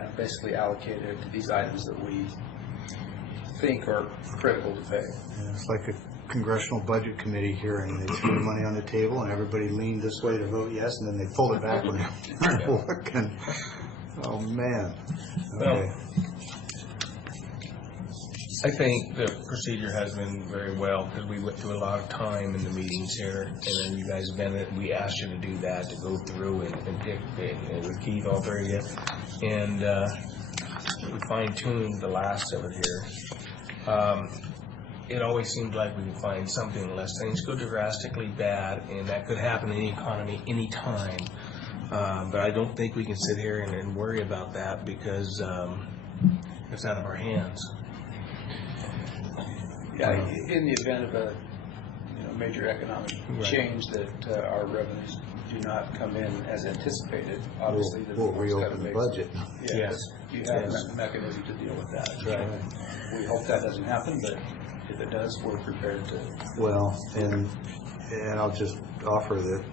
and basically allocated it to these items that we think are critical to pay. Yeah, it's like a congressional budget committee hearing. They threw the money on the table and everybody leaned this way to vote yes, and then they pulled it back when they weren't looking. Oh, man. Well, Okay. I think the procedure has been very well, because we went through a lot of time in the meetings here, and then you guys have been, we asked you to do that, to go through and pick, and with Keith, all three of you, and we fine-tuned the last of it here. It always seems like we can find something unless things go drastically bad, and that could happen in the economy anytime. But I don't think we can sit here and worry about that, because it's out of our hands. Yeah, in the event of a major economic change that our revenues do not come in as anticipated, obviously We'll reopen the budget. Yes, you have a mechanism to deal with that. Right. We hope that doesn't happen, but if it does, we're prepared to. Well, and I'll just offer that,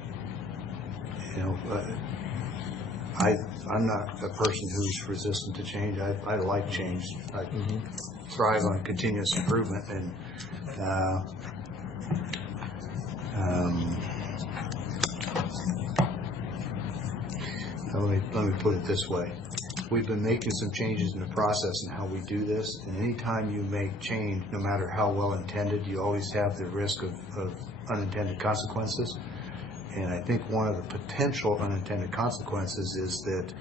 I'm not a person who's resistant to change. I like change. I thrive on continuous improvement, and let me put it this way. We've been making some changes in the process in how we do this, and anytime you make change, no matter how well intended, you always have the risk of unintended consequences. And I think one of the potential unintended consequences is that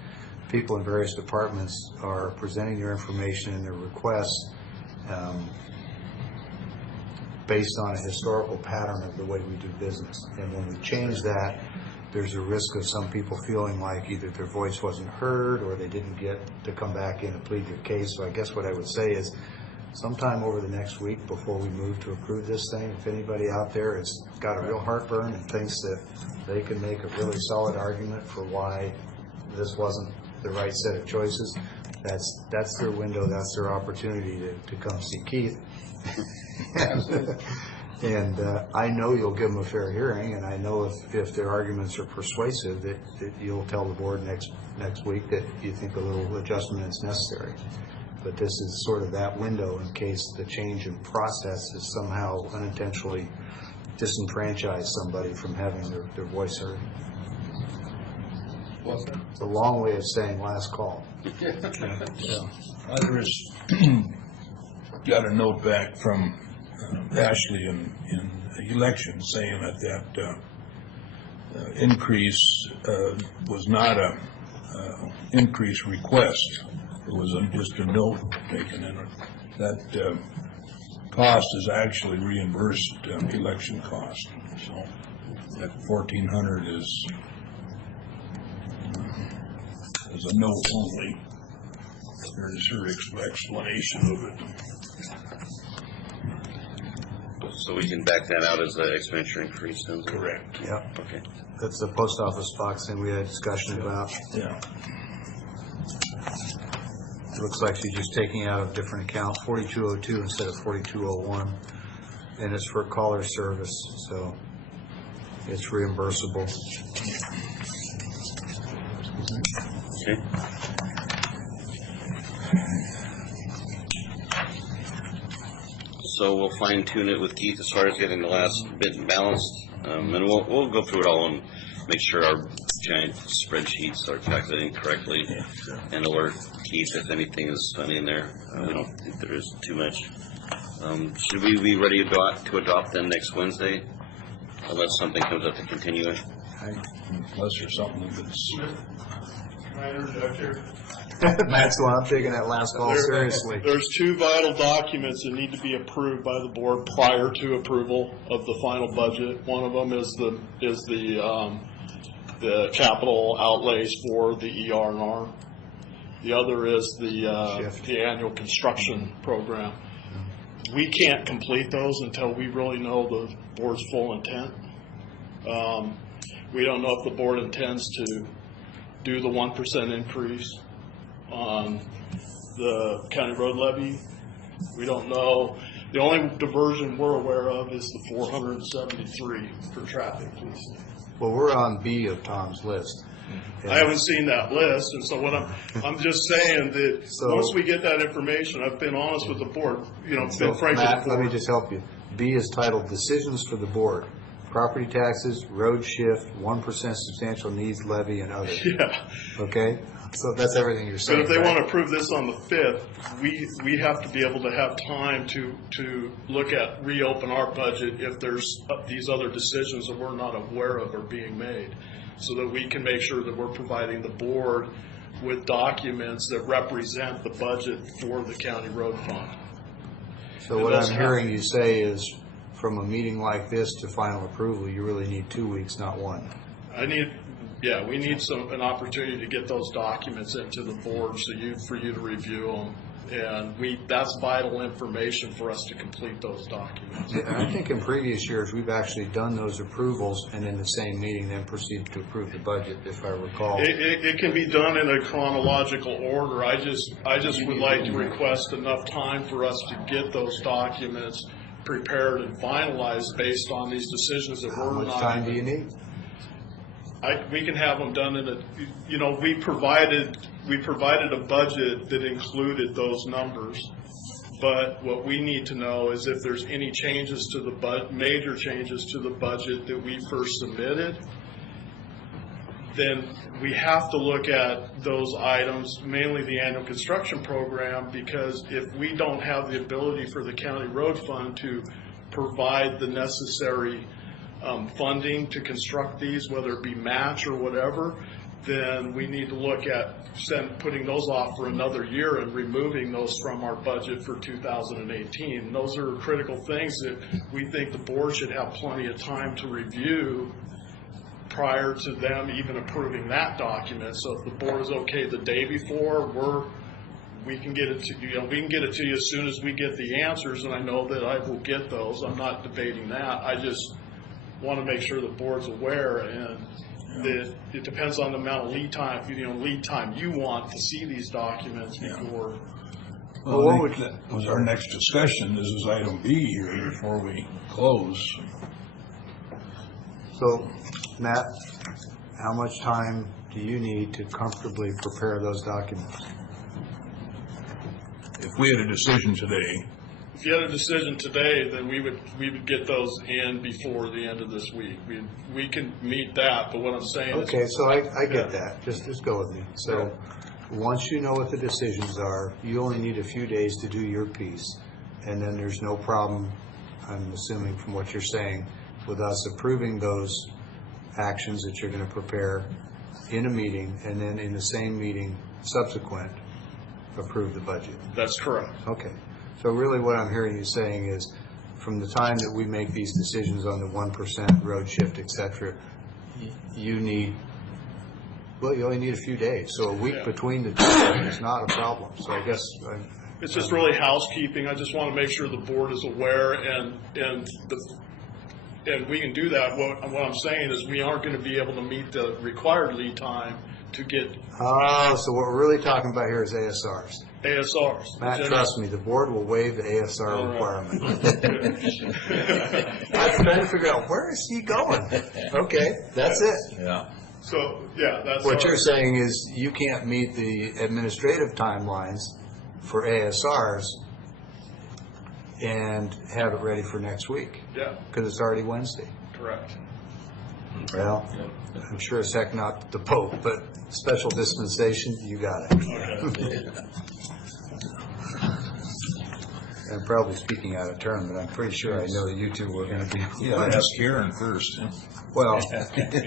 people in various departments are presenting their information and their requests based on a historical pattern of the way we do business. And when we change that, there's a risk of some people feeling like either their voice wasn't heard or they didn't get to come back in and plead their case. So I guess what I would say is sometime over the next week before we move to approve this thing, if anybody out there has got a real heartburn and thinks that they can make a really solid argument for why this wasn't the right set of choices, that's their window, that's their opportunity to come see Keith. And I know you'll give them a fair hearing, and I know if their arguments are persuasive that you'll tell the board next week that you think a little adjustment is necessary. But this is sort of that window in case the change in process has somehow unintentionally disenfranchised somebody from having their voice heard. It's a long way of saying last call. Yeah. Others got a note back from Ashley in the election saying that increase was not a increase request. It was just a note taken in it. That cost is actually reimbursed election cost. So that $1,400 is a note only. There's her explanation of it. So we can back that out as an expenditure increase then? Correct. Yep. Okay. That's the post office box thing we had a discussion about. Yeah. It looks like she's just taking out a different account, 4202 instead of 4201, and it's for caller service, so it's reimbursable. Okay. So we'll fine tune it with Keith as far as getting the last bit balanced, and we'll go through it all and make sure our giant spreadsheets are calculating correctly, and alert Keith if anything is funny in there. We don't think there is too much. Should we be ready to adopt them next Wednesday, unless something comes up to continue it? Unless there's something that's... Can I interject here? That's why I'm taking that last call seriously. There's two vital documents that need to be approved by the board prior to approval of the final budget. One of them is the capital outlays for the ER&R. The other is the annual construction program. We can't complete those until we really know the board's full intent. We don't know if the board intends to do the 1% increase on the county road levy. We don't know. The only diversion we're aware of is the 473 for traffic policing. Well, we're on B of Tom's list. I haven't seen that list, and so what I'm just saying that once we get that information, I've been honest with the board, been frank with the board. Matt, let me just help you. B is titled Decisions for the Board. property taxes, road shift, 1% substantial needs levy, and others. Yeah. Okay? So that's everything you're But saying, if they right? want to approve this on the 5th, we have to be able to have time to look at, reopen our budget if there's these other decisions that we're not aware of are being made, so that we can make sure that we're providing the board with documents that represent the budget for the county road fund. So what I'm hearing you say is, from a meeting like this to final approval, you really need 2 weeks, not one. We need an opportunity to get those documents into the board for you to review them. And that's vital information for us to complete those documents. And I think in previous years, we've actually done those approvals and in the same meeting then proceeded to approve the budget, if I recall. It can be done in a chronological order. I just would like to request enough time for us to get those documents prepared and finalized based on these decisions that we're not. How much time do you need? We can have them done we provided a budget that included those numbers. But what we need to know is if there's any changes to the major changes to the budget that we first submitted, then we have to look at those items, mainly the annual construction program, because if we don't have the ability for the county road fund to provide the necessary funding to construct these, whether it be match or whatever, then we need to look at putting those off for another year and removing those from our budget for 2018. Those are critical things that we think the board should have plenty of time to review prior to them even approving that document. So if the board is okay the day before, we can get it to you as soon as we get the answers, and I know that I will get those. I'm not debating that. I just want to make sure the board's aware, and that it depends on the amount of lead time you want to see these documents before. Well, I think that was our next discussion. This is item B here before we close. So, Matt, how much time do you need to comfortably prepare those documents? If we had a decision today. If you had a decision today, then we would get those in before the end of this week. We can meet that, but what I'm saying is. Okay, so I get that. Just go with me. So once you know what the decisions are, you only need a few days to do your piece, and then there's no problem, I'm assuming from what you're saying, with us approving those actions that you're going to prepare in a meeting, and then in the same meeting subsequent, approve the budget. That's correct. Okay. So really what I'm hearing you saying is, from the time that we make these decisions on the 1% road shift, et cetera, you only need a few days. So a week between the two is not a problem. So I guess it's just really housekeeping. I just want to make sure the board is aware, and we can do that. What I'm saying is we aren't going to be able to meet the required lead time to get. So what we're really talking about here is ASRs. ASRs. Matt, trust me, the board will waive the ASR requirement. I was trying to figure out, where is he going? Okay, that's it. Yeah. So, that's what you're saying is you can't meet the administrative timelines for ASRs and have it ready for next week. Yeah. Because it's already Wednesday. Correct. Well, I'm sure as heck not the Pope, but special dispensation, you got it. I'm probably speaking out of turn, but I'm pretty sure I know that you two were going to be. Yeah, I asked Karen first. Well,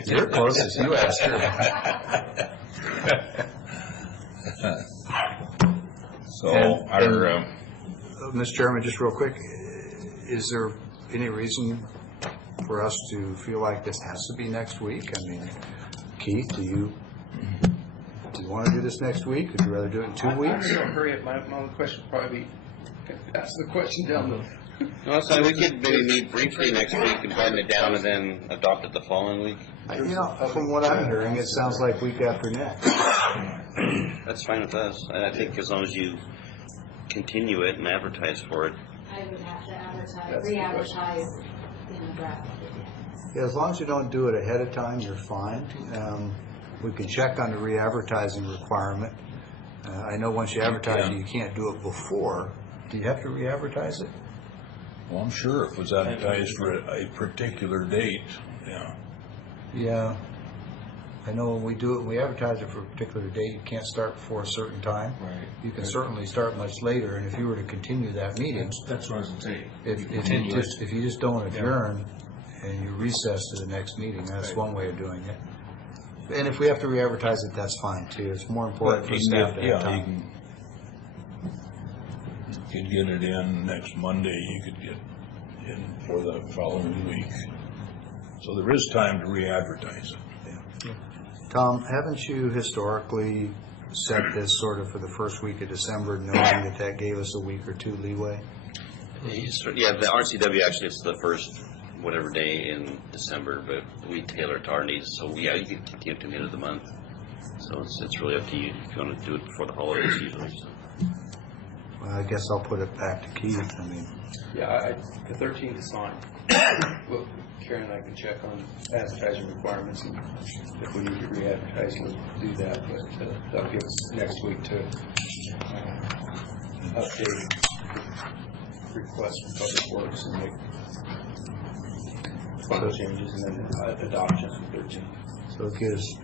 you're closest. You asked her. So, Mr. Chairman, just real quick, is there any reason for us to feel like this has to be next week? I mean, Keith, do you want to do this next week? Would you rather do it in 2 weeks? Don't hurry up. My only question would probably be, ask the question down the. No, so we could maybe meet briefly next week and button it down and then adopt it the following week. From what I'm hearing, it sounds like week after next. That's fine with us. And I think as long as you continue it and advertise for it. I would have to re-advertise in a draft. Yeah, as long as you don't do it ahead of time, you're fine. We can check on the re-advertising requirement. I know once you advertise it, you can't do it before. Do you have to re-advertise it? Well, I'm sure it was advertised for a particular date, yeah. Yeah. I know when we do it, we advertise it for a particular date. You can't start before a certain time. Right. You can certainly start much later, and if you were to continue that meeting, That's what I was going to say. if you just don't adjourn and you recess to the next meeting, that's one way of doing it. And if we have to re-advertise it, that's fine too. It's more important for staff to have time. You could get it in next Monday, you could get in for the following week. So there is time to re-advertise it. Tom, haven't you historically set this sort of for the first week of December, knowing that that gave us a week or two leeway? Yeah, the RCW actually is the first whatever day in December, but we tailor it to our needs. So yeah, you can continue to the end of the month. So it's really up to you if you want to do it before the holidays usually. So. Well, I guess I'll put it back to Keith. I mean, Yeah, the 13th is fine. Well, Karen and I can check on advertising requirements, and if we need to re-advertise, we'll do that, but that'll give us next week to update requests from Public Works and make final changes, and then adoption on the 13th. so it gives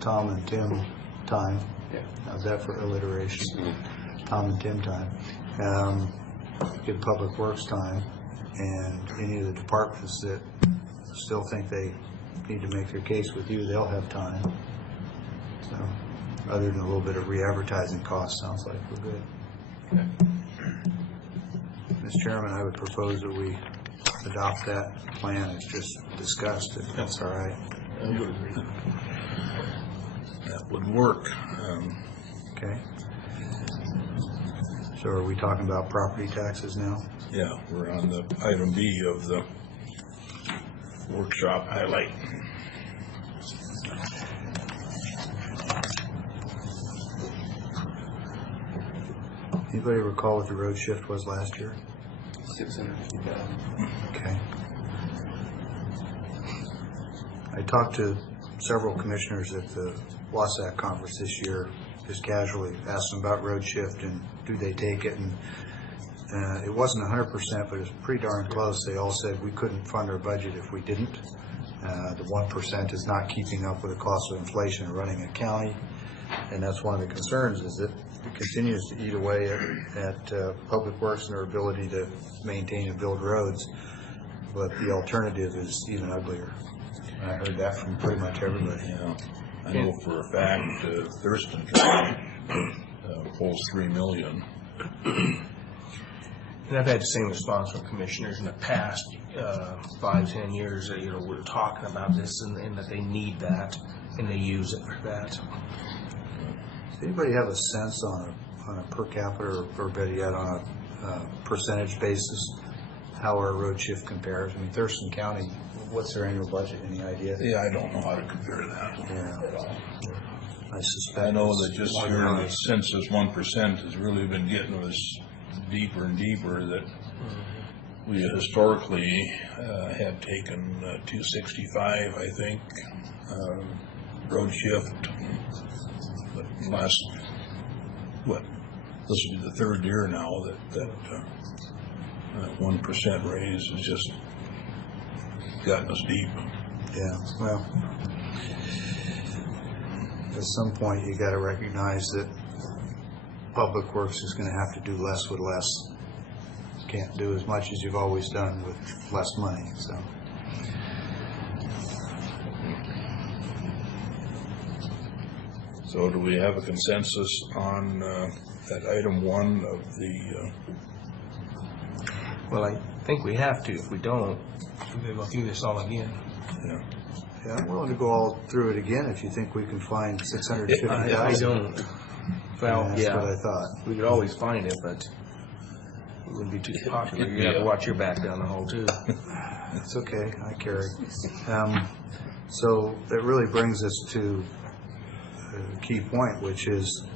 Tom and Tim time. Yeah. How's that for alliteration? Tom and Tim time. Give Public Works time, and any of the departments that still think they need to make their case with you, they'll have time. So, other than a little bit of re-advertising costs, sounds like we're good. Okay. Mr. Chairman, I would propose that we adopt that plan as just discussed, if that's all right. That would work. Okay. So are we talking about property taxes now? Yeah, we're on the item B of the workshop highlight. Anybody recall what the road shift was last year? $650,000. Okay. I talked to several commissioners at the Wasatch conference this year, just casually, asked them about road shift and do they take it, and it wasn't 100%, but it was pretty darn close. They all said we couldn't fund our budget if we didn't. The 1% is not keeping up with the cost of inflation of running a county, and that's one of the concerns, is that it continues to eat away at Public Works and our ability to maintain and build roads, but the alternative is even uglier. I heard that from pretty much everybody. Yeah, I know for a fact Thurston County pulls $3 million. And I've had the same response from commissioners in the past 5-10 years that, we're talking about this and that they need that and they use it for that. Does anybody have a sense on a per capita or better yet on a percentage basis how our road shift compares? I mean, Thurston County, what's their annual budget? Any idea? Yeah, I don't know how to compare that. Yeah. I suspect. I know that just here, since this 1% has really been getting us deeper and deeper, that we historically had taken 265, I think, road shift. But last, this will be the third year now that 1% raise has just gotten us deep. Yeah, well, at some point you got to recognize that Public Works is going to have to do less with less. Can't do as much as you've always done with less money, so. So do we have a consensus on that item 1 of the... Well, I think we have to. If we don't, we're going to go through this all again. Yeah. Yeah, I'm willing to go all through it again if you think we can find 650,000. I don't. Well, That's what I thought. We could always find it, but it wouldn't be too popular. You have to watch your back down the hole, too. It's okay, I carry. So that really brings us to a key point, which is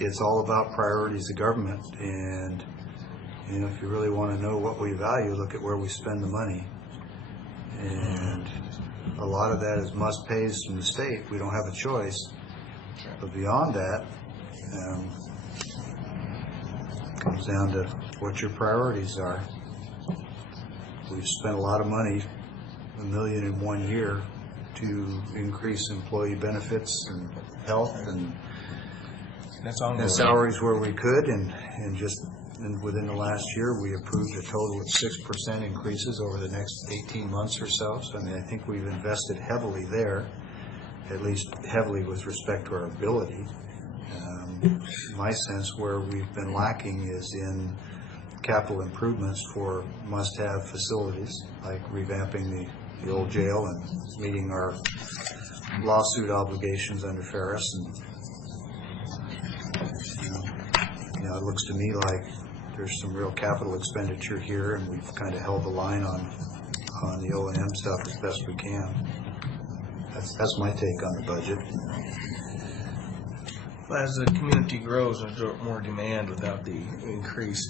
it's all about priorities of government, and if you really want to know what we value, look at where we spend the money. And a lot of that is must pays from the state. We don't have a choice. But beyond that, Comes down to what your priorities are. We've spent a lot of money, $1 million in 1 year, to increase employee benefits and health and That's ongoing. and salaries where we could, and within the last year, we approved a total of 6% increases over the next 18 months or so. So, I mean, I think we've invested heavily there, at least heavily with respect to our ability. My sense where we've been lacking is in capital improvements for must-have facilities, like revamping the old jail and meeting our lawsuit obligations under Ferris. And, it looks to me like there's some real capital expenditure here, and we've kind of held the line on the O&M stuff as best we can. That's my take on the budget. As the community grows, there's more demand without the increase.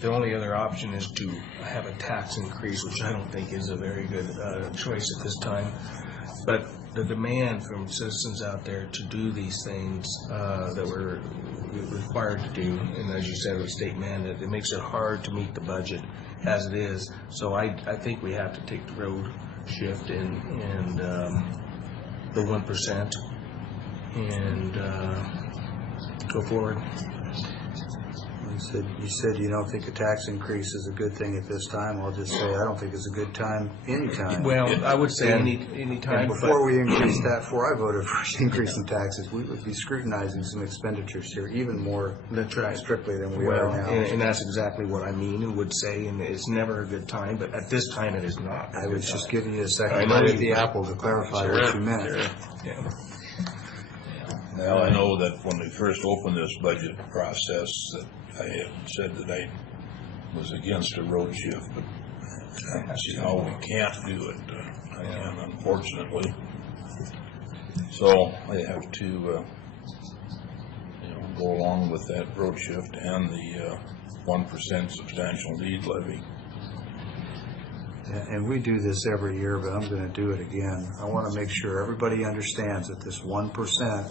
The only other option is to have a tax increase, which I don't think is a very good choice at this time. But the demand from citizens out there to do these things that we're required to do, and as you said, with state mandate, it makes it hard to meet the budget as it is. So I think we have to take the road shift and the 1% and go forward. You said you don't think a tax increase is a good thing at this time. I'll just say I don't think it's a good time any time. Well, I would say any time. And before we increase that, before I voted for increasing taxes, we would be scrutinizing some expenditures here even more strictly than we are now. And that's exactly what I mean and would say, and it's never a good time, but at this time it is not. I was just giving you a second bite at the apple to clarify what you meant. Yeah. Well, I know that when we first opened this budget process, that I had said that I was against a road shift, but we can't do it again, unfortunately. So I have to, go along with that road shift and the 1% substantial need levy. And we do this every year, but I'm going to do it again. I want to make sure everybody understands that this 1%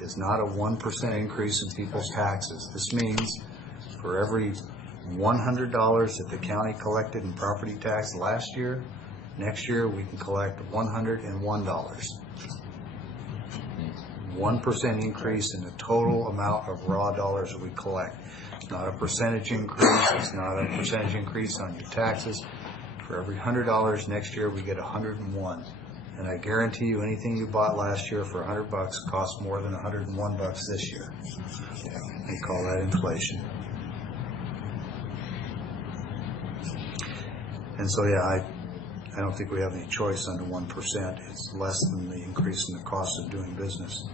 is not a 1% increase in people's taxes. This means for every $100 that the county collected in property tax last year, next year we can collect $101. 1% increase in the total amount of raw dollars that we collect. It's not a percentage increase. It's not a percentage increase on your taxes. For every $100 next year, we get 101. And I guarantee you, anything you bought last year for $100 costs more than $101 this year. They call that inflation. And so, I don't think we have any choice under 1%. It's less than the increase in the cost of doing business.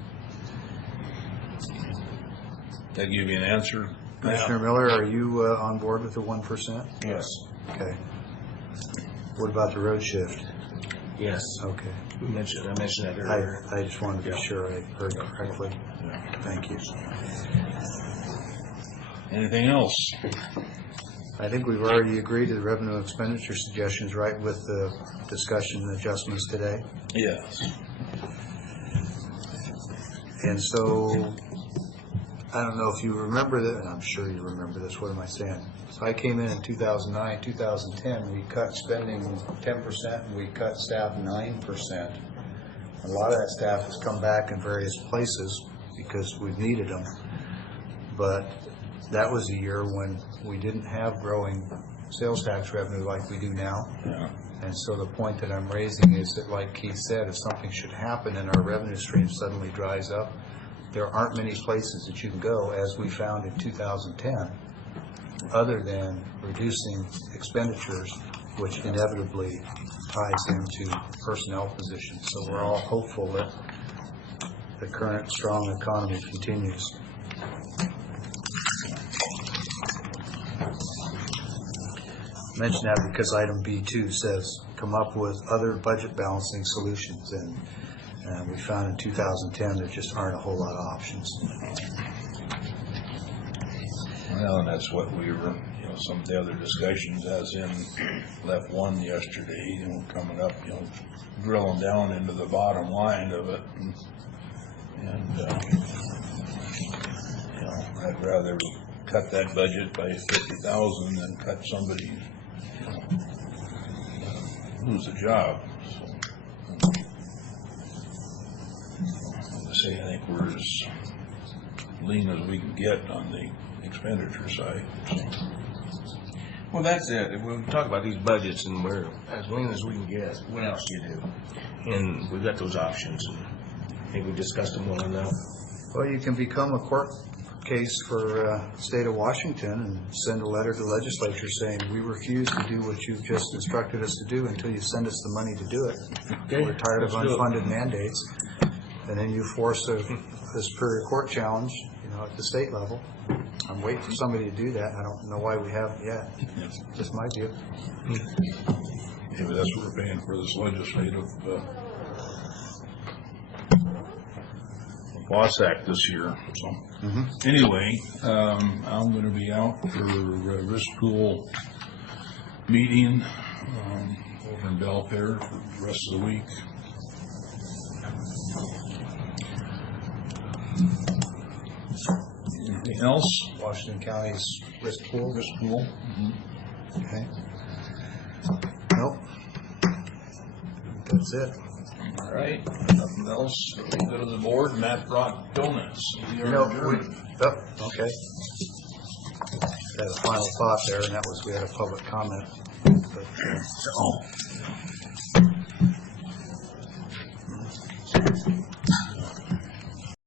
Did I give you an answer? Commissioner Miller, are you on board with the 1%? Yes. Okay. What about the road shift? Yes. Okay. I mentioned that earlier. I just wanted to be sure I heard correctly. Thank you. Anything else? I think we've already agreed to the revenue and expenditure suggestions, right, with the discussion and adjustments today? Yes. And so, I don't know if you remember that, and I'm sure you remember this, what am I saying? So I came in 2009, 2010, we cut spending 10% and we cut staff 9%. A lot of that staff has come back in various places because we've needed them. But that was a year when we didn't have growing sales tax revenue like we do now. Yeah. And so the point that I'm raising is that, like Keith said, if something should happen and our revenue stream suddenly dries up, there aren't many places that you can go, as we found in 2010, other than reducing expenditures, which inevitably ties into personnel positions. So we're all hopeful that the current strong economy continues. I mention that because item B2 says come up with other budget balancing solutions, and we found in 2010 there just aren't a whole lot of options. Well, and that's what we were, some of the other discussions, as in left one yesterday, coming up, drilling down into the bottom line of it. And I'd rather cut that budget by 50,000 and cut somebody, lose a job. So, I say, I think we're as lean as we can get on the expenditure side. Well, that's it. When we talk about these budgets and we're as lean as we can get, what else do you do? And we've got those options, and I think we discussed them well enough. Well, you can become a court case for state of Washington and send a letter to the legislature saying, we refuse to do what you've just instructed us to do until you send us the money to do it. Okay, We're tired of let's do it. unfunded mandates. And then you force a Superior Court challenge, at the state level. I'm waiting for somebody to do that. I don't know why we haven't yet. Just my view. Yeah, but that's what we're paying for this legislative Boss Act this year. So anyway, I'm going to be out for a risk pool meeting over in Belfair for the rest of the week. Anything else? Washington County's risk pool. Risk pool. Okay. Nope. That's it. All right. Nothing else. Go to the board. Matt brought donuts. We are adjourned. Okay. Had a final thought there, and that was we had a public comment. But,